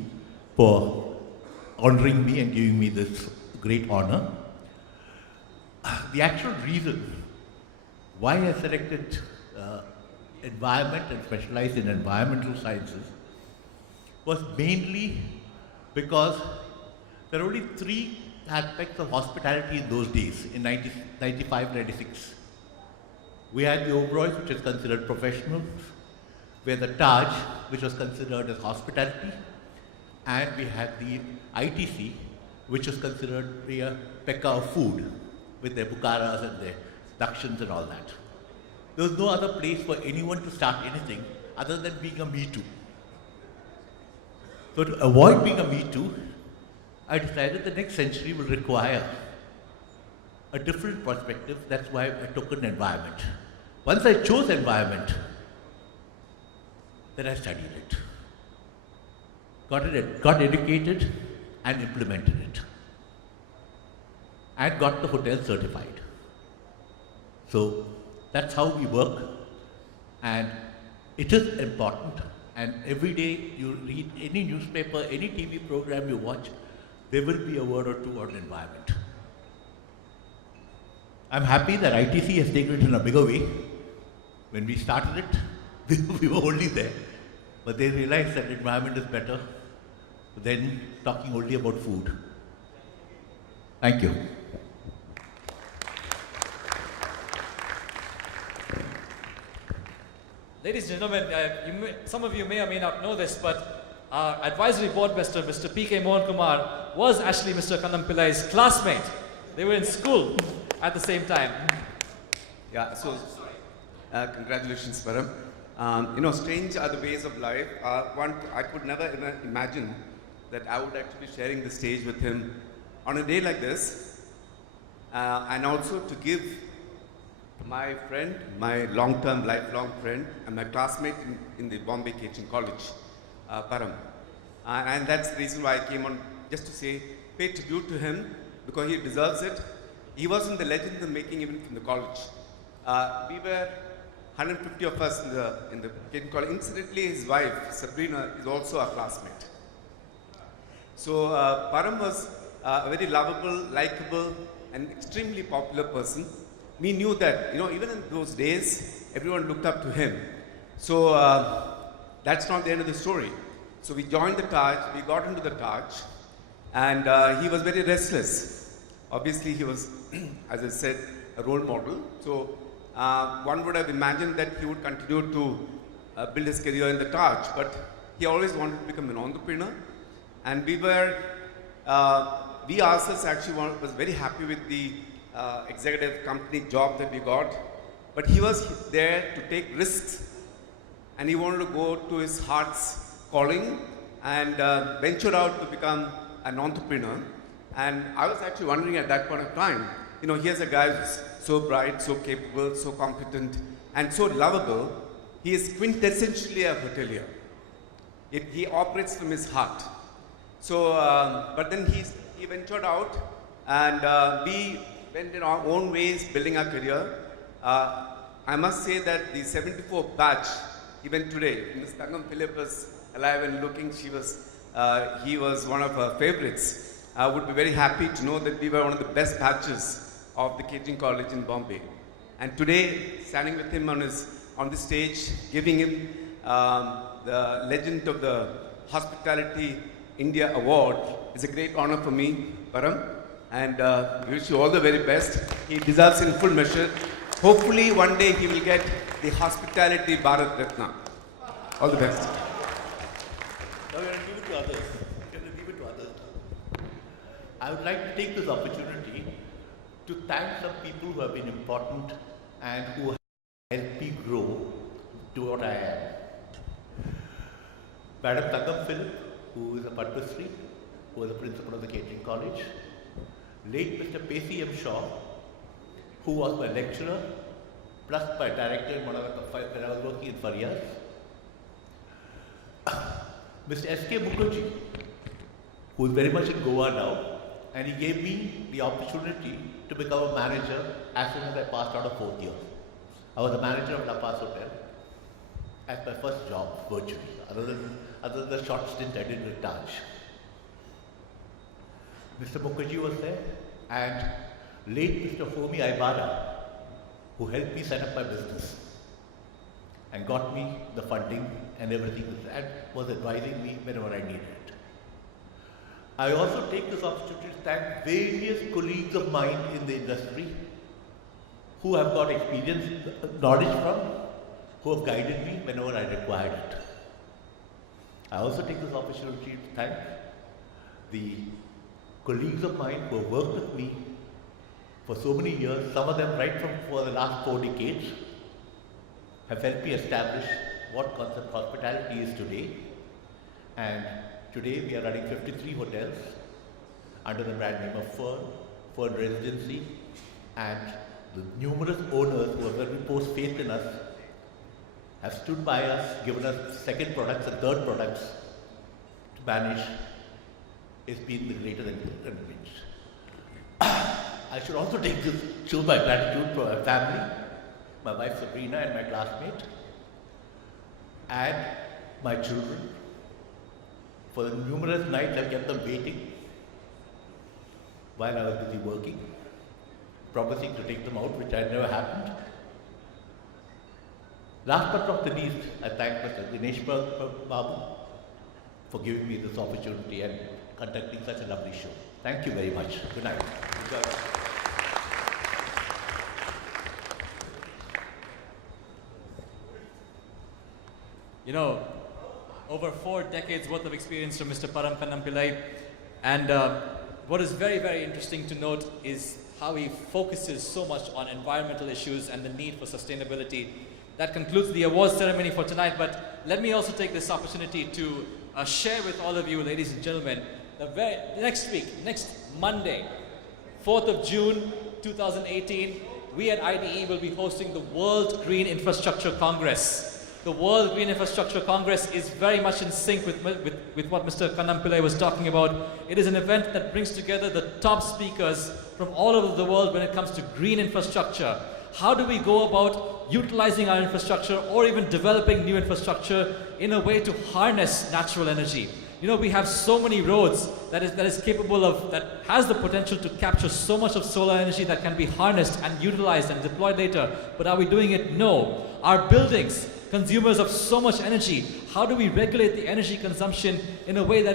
for honoring me and giving me this great honor. The actual reason why I selected environment and specialized in environmental sciences was mainly because there are only 3 aspects of hospitality in those days, in 1995-96. We had the Oberois, which is considered professional. We had the Taj, which was considered as hospitality. And we had the ITC, which was considered a Pekka of food, with their Bukharas and their Dakshins and all that. There was no other place for anyone to start anything other than being a Me Too. So to avoid being a Me Too, I decided the next century will require a different perspective. That's why I took an environment. Once I chose environment, then I studied it. Got educated and implemented it. And got the hotel certified. So that's how we work. And it is important. And every day you read any newspaper, any TV program you watch, there will be a word or two on environment. I'm happy that ITC has taken it in a bigger way. When we started it, we were only there. But they realized that environment is better than talking only about food. Thank you. Ladies and gentlemen, some of you may or may not know this, but our advisory board member, Mr. P.K. Mohan Kumar, was actually Mr. Kannam Pillai's classmate. They were in school at the same time. Yeah, so congratulations, Param. Strange are the ways of life. I could never imagine that I would actually be sharing the stage with him on a day like this, and also to give my friend, my long-term, lifelong friend, and my classmate in the Bombay Catering College, Param. And that's the reason why I came on, just to say, pay tribute to him, because he deserves it. He wasn't the legend in the making even from the college. We were 150 of us in the catering college. Incidentally, his wife, Sabrina, is also a classmate. So Param was a very lovable, likable, and extremely popular person. We knew that, even in those days, everyone looked up to him. So that's not the end of the story. So we joined the Taj, we got into the Taj, and he was very restless. Obviously, he was, as I said, a role model. So one would have imagined that he would continue to build his career in the Taj, but he always wanted to become an entrepreneur. And we ourselves actually was very happy with the executive company job that we got, but he was there to take risks, and he wanted to go to his heart's calling and venture out to become an entrepreneur. And I was actually wondering at that point of time, here's a guy who's so bright, so capable, so competent, and so lovable. He is quintessentially a hotelier. He operates from his heart. So, but then he ventured out, and we went in our own ways, building our career. I must say that the 74 batch, even today, Ms. Tangam Philip was alive and looking. He was one of her favorites. I would be very happy to know that we were one of the best batches of the catering college in Bombay. And today, standing with him on the stage, giving him the Legend of the Hospitality India Award is a great honor for me, Param. And we wish you all the very best. He deserves it in full measure. Hopefully one day he will get the Hospitality Bharat Ratna. All the best. Now we are going to give it to others. I would like to take this opportunity to thank some people who have been important and who have helped me grow to what I am. Madam Tangam Philip, who is a Padmasri, who was the principal of the catering college. Late Mr. Pacey M. Shaw, who was my lecturer, plus my director in one of the when I was working in Fariyas. Mr. S.K. Mukherjee, who is very much in Goa now, and he gave me the opportunity to become a manager as soon as I passed out of 4th year. I was a manager of La Paz Hotel as my first job, virtually, other than the short stint I did with Taj. Mr. Mukherjee was there, and late Mr. Homi Aibara, who helped me set up my business and got me the funding and everything, and was advising me whenever I needed it. I also take this opportunity to thank various colleagues of mine in the industry who have got experience, knowledge from, who have guided me whenever I required it. I also take this opportunity to thank the colleagues of mine who have worked with me for so many years, some of them right from for the last 4 decades, have helped me establish what concept hospitality is today. And today we are running 53 hotels under the brand name of Fern Residency, and the numerous owners who have reposed faith in us have stood by us, given us second products and third products to manage. It's been the greater than convince. I should also take this to show my gratitude to my family, my wife Sabrina and my classmate, and my children. For the numerous nights I've kept them waiting while I was busy working, promising to take them out, which had never happened. Last but not the least, I thank Mr. Dinesh Babu for giving me this opportunity and conducting such a lovely show. Thank you very much. Good night. Enjoy. You know, over 4 decades worth of experience from Mr. Param Kannam Pillai. And what is very, very interesting to note is how he focuses so much on environmental issues and the need for sustainability. That concludes the awards ceremony for tonight, but let me also take this opportunity to share with all of you, ladies and gentlemen, next week, next Monday, 4th of June 2018, we at IDE will be hosting the World Green Infrastructure Congress. The World Green Infrastructure Congress is very much in sync with what Mr. Kannam Pillai was talking about. It is an event that brings together the top speakers from all over the world when it comes to green infrastructure. How do we go about utilizing our infrastructure or even developing new infrastructure in a way to harness natural energy? You know, we have so many roads that is capable of, that has the potential to capture so much of solar energy that can be harnessed and utilized and deployed later. But are we doing it? No. Our buildings, consumers of so much energy, how do we regulate the energy consumption in a way that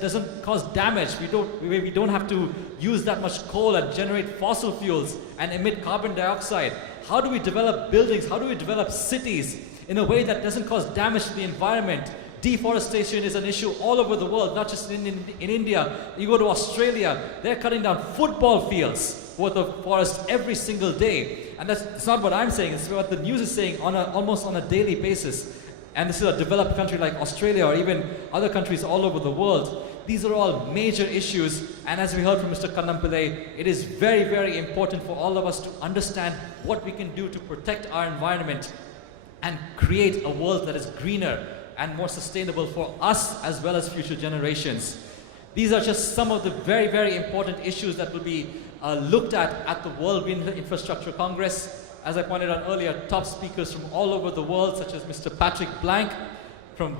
doesn't cause damage? We don't have to use that much coal and generate fossil fuels and emit carbon dioxide. How do we develop buildings? How do we develop cities in a way that doesn't cause damage to the environment? Deforestation is an issue all over the world, not just in India. You go to Australia, they're cutting down football fields worth of forest every single day. And that's not what I'm saying, it's what the news is saying almost on a daily basis. And this is a developed country like Australia or even other countries all over the world. These are all major issues, and as we heard from Mr. Kannam Pillai, it is very, very important for all of us to understand what we can do to protect our environment and create a world that is greener and more sustainable for us as well as future generations. These are just some of the very, very important issues that will be looked at the World Green Infrastructure Congress. As I pointed out earlier, top speakers from all over the world, such as Mr. Patrick Blanc,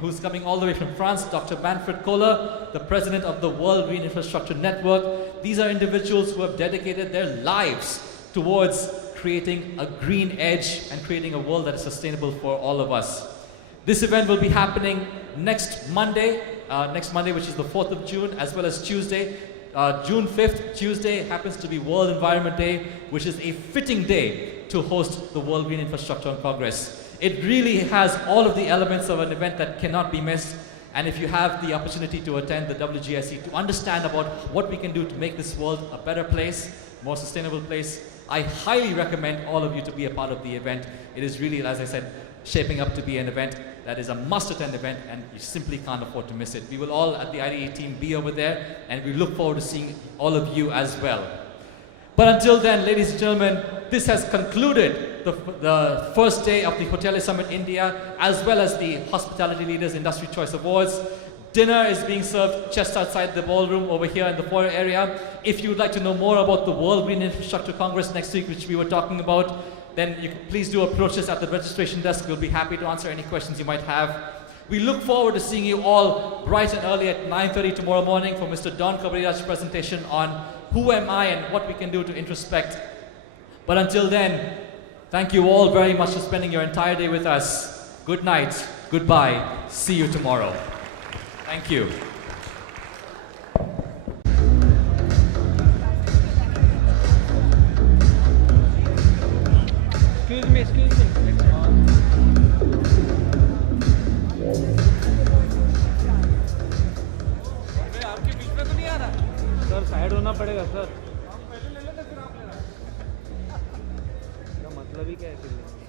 who's coming all the way from France, Dr. Manfred Kohler, the president of the World Green Infrastructure Network. These are individuals who have dedicated their lives towards creating a green edge and creating a world that is sustainable for all of us. This event will be happening next Monday, which is the 4th of June, as well as Tuesday. June 5th, Tuesday, happens to be World Environment Day, which is a fitting day to host the World Green Infrastructure Congress. It really has all of the elements of an event that cannot be missed. And if you have the opportunity to attend the WGIC to understand about what we can do to make this world a better place, more sustainable place, I highly recommend all of you to be a part of the event. It is really, as I said, shaping up to be an event that is a must-attend event, and you simply can't afford to miss it. We will all at the IDE team be over there, and we look forward to seeing all of you as well. But until then, ladies and gentlemen, this has concluded the first day of the Hotelier Summit India, as well as the Hospitality Leaders Industry Choice Awards. Dinner is being served just outside the ballroom over here in the foyer area. If you would like to know more about the World Green Infrastructure Congress next week, which we were talking about, then please do approach us at the registration desk. We'll be happy to answer any questions you might have. We look forward to seeing you all bright and early at 9:30 tomorrow morning for Mr. Don Cabrera's presentation on who am I and what we can do to introspect. But until then, thank you all very much for spending your entire day with us. Good night, goodbye, see you tomorrow. Thank you. Excuse me. आपके बीच में तो नहीं आ रहा? Sir side होना पड़ेगा sir. मतलब ही क्या है?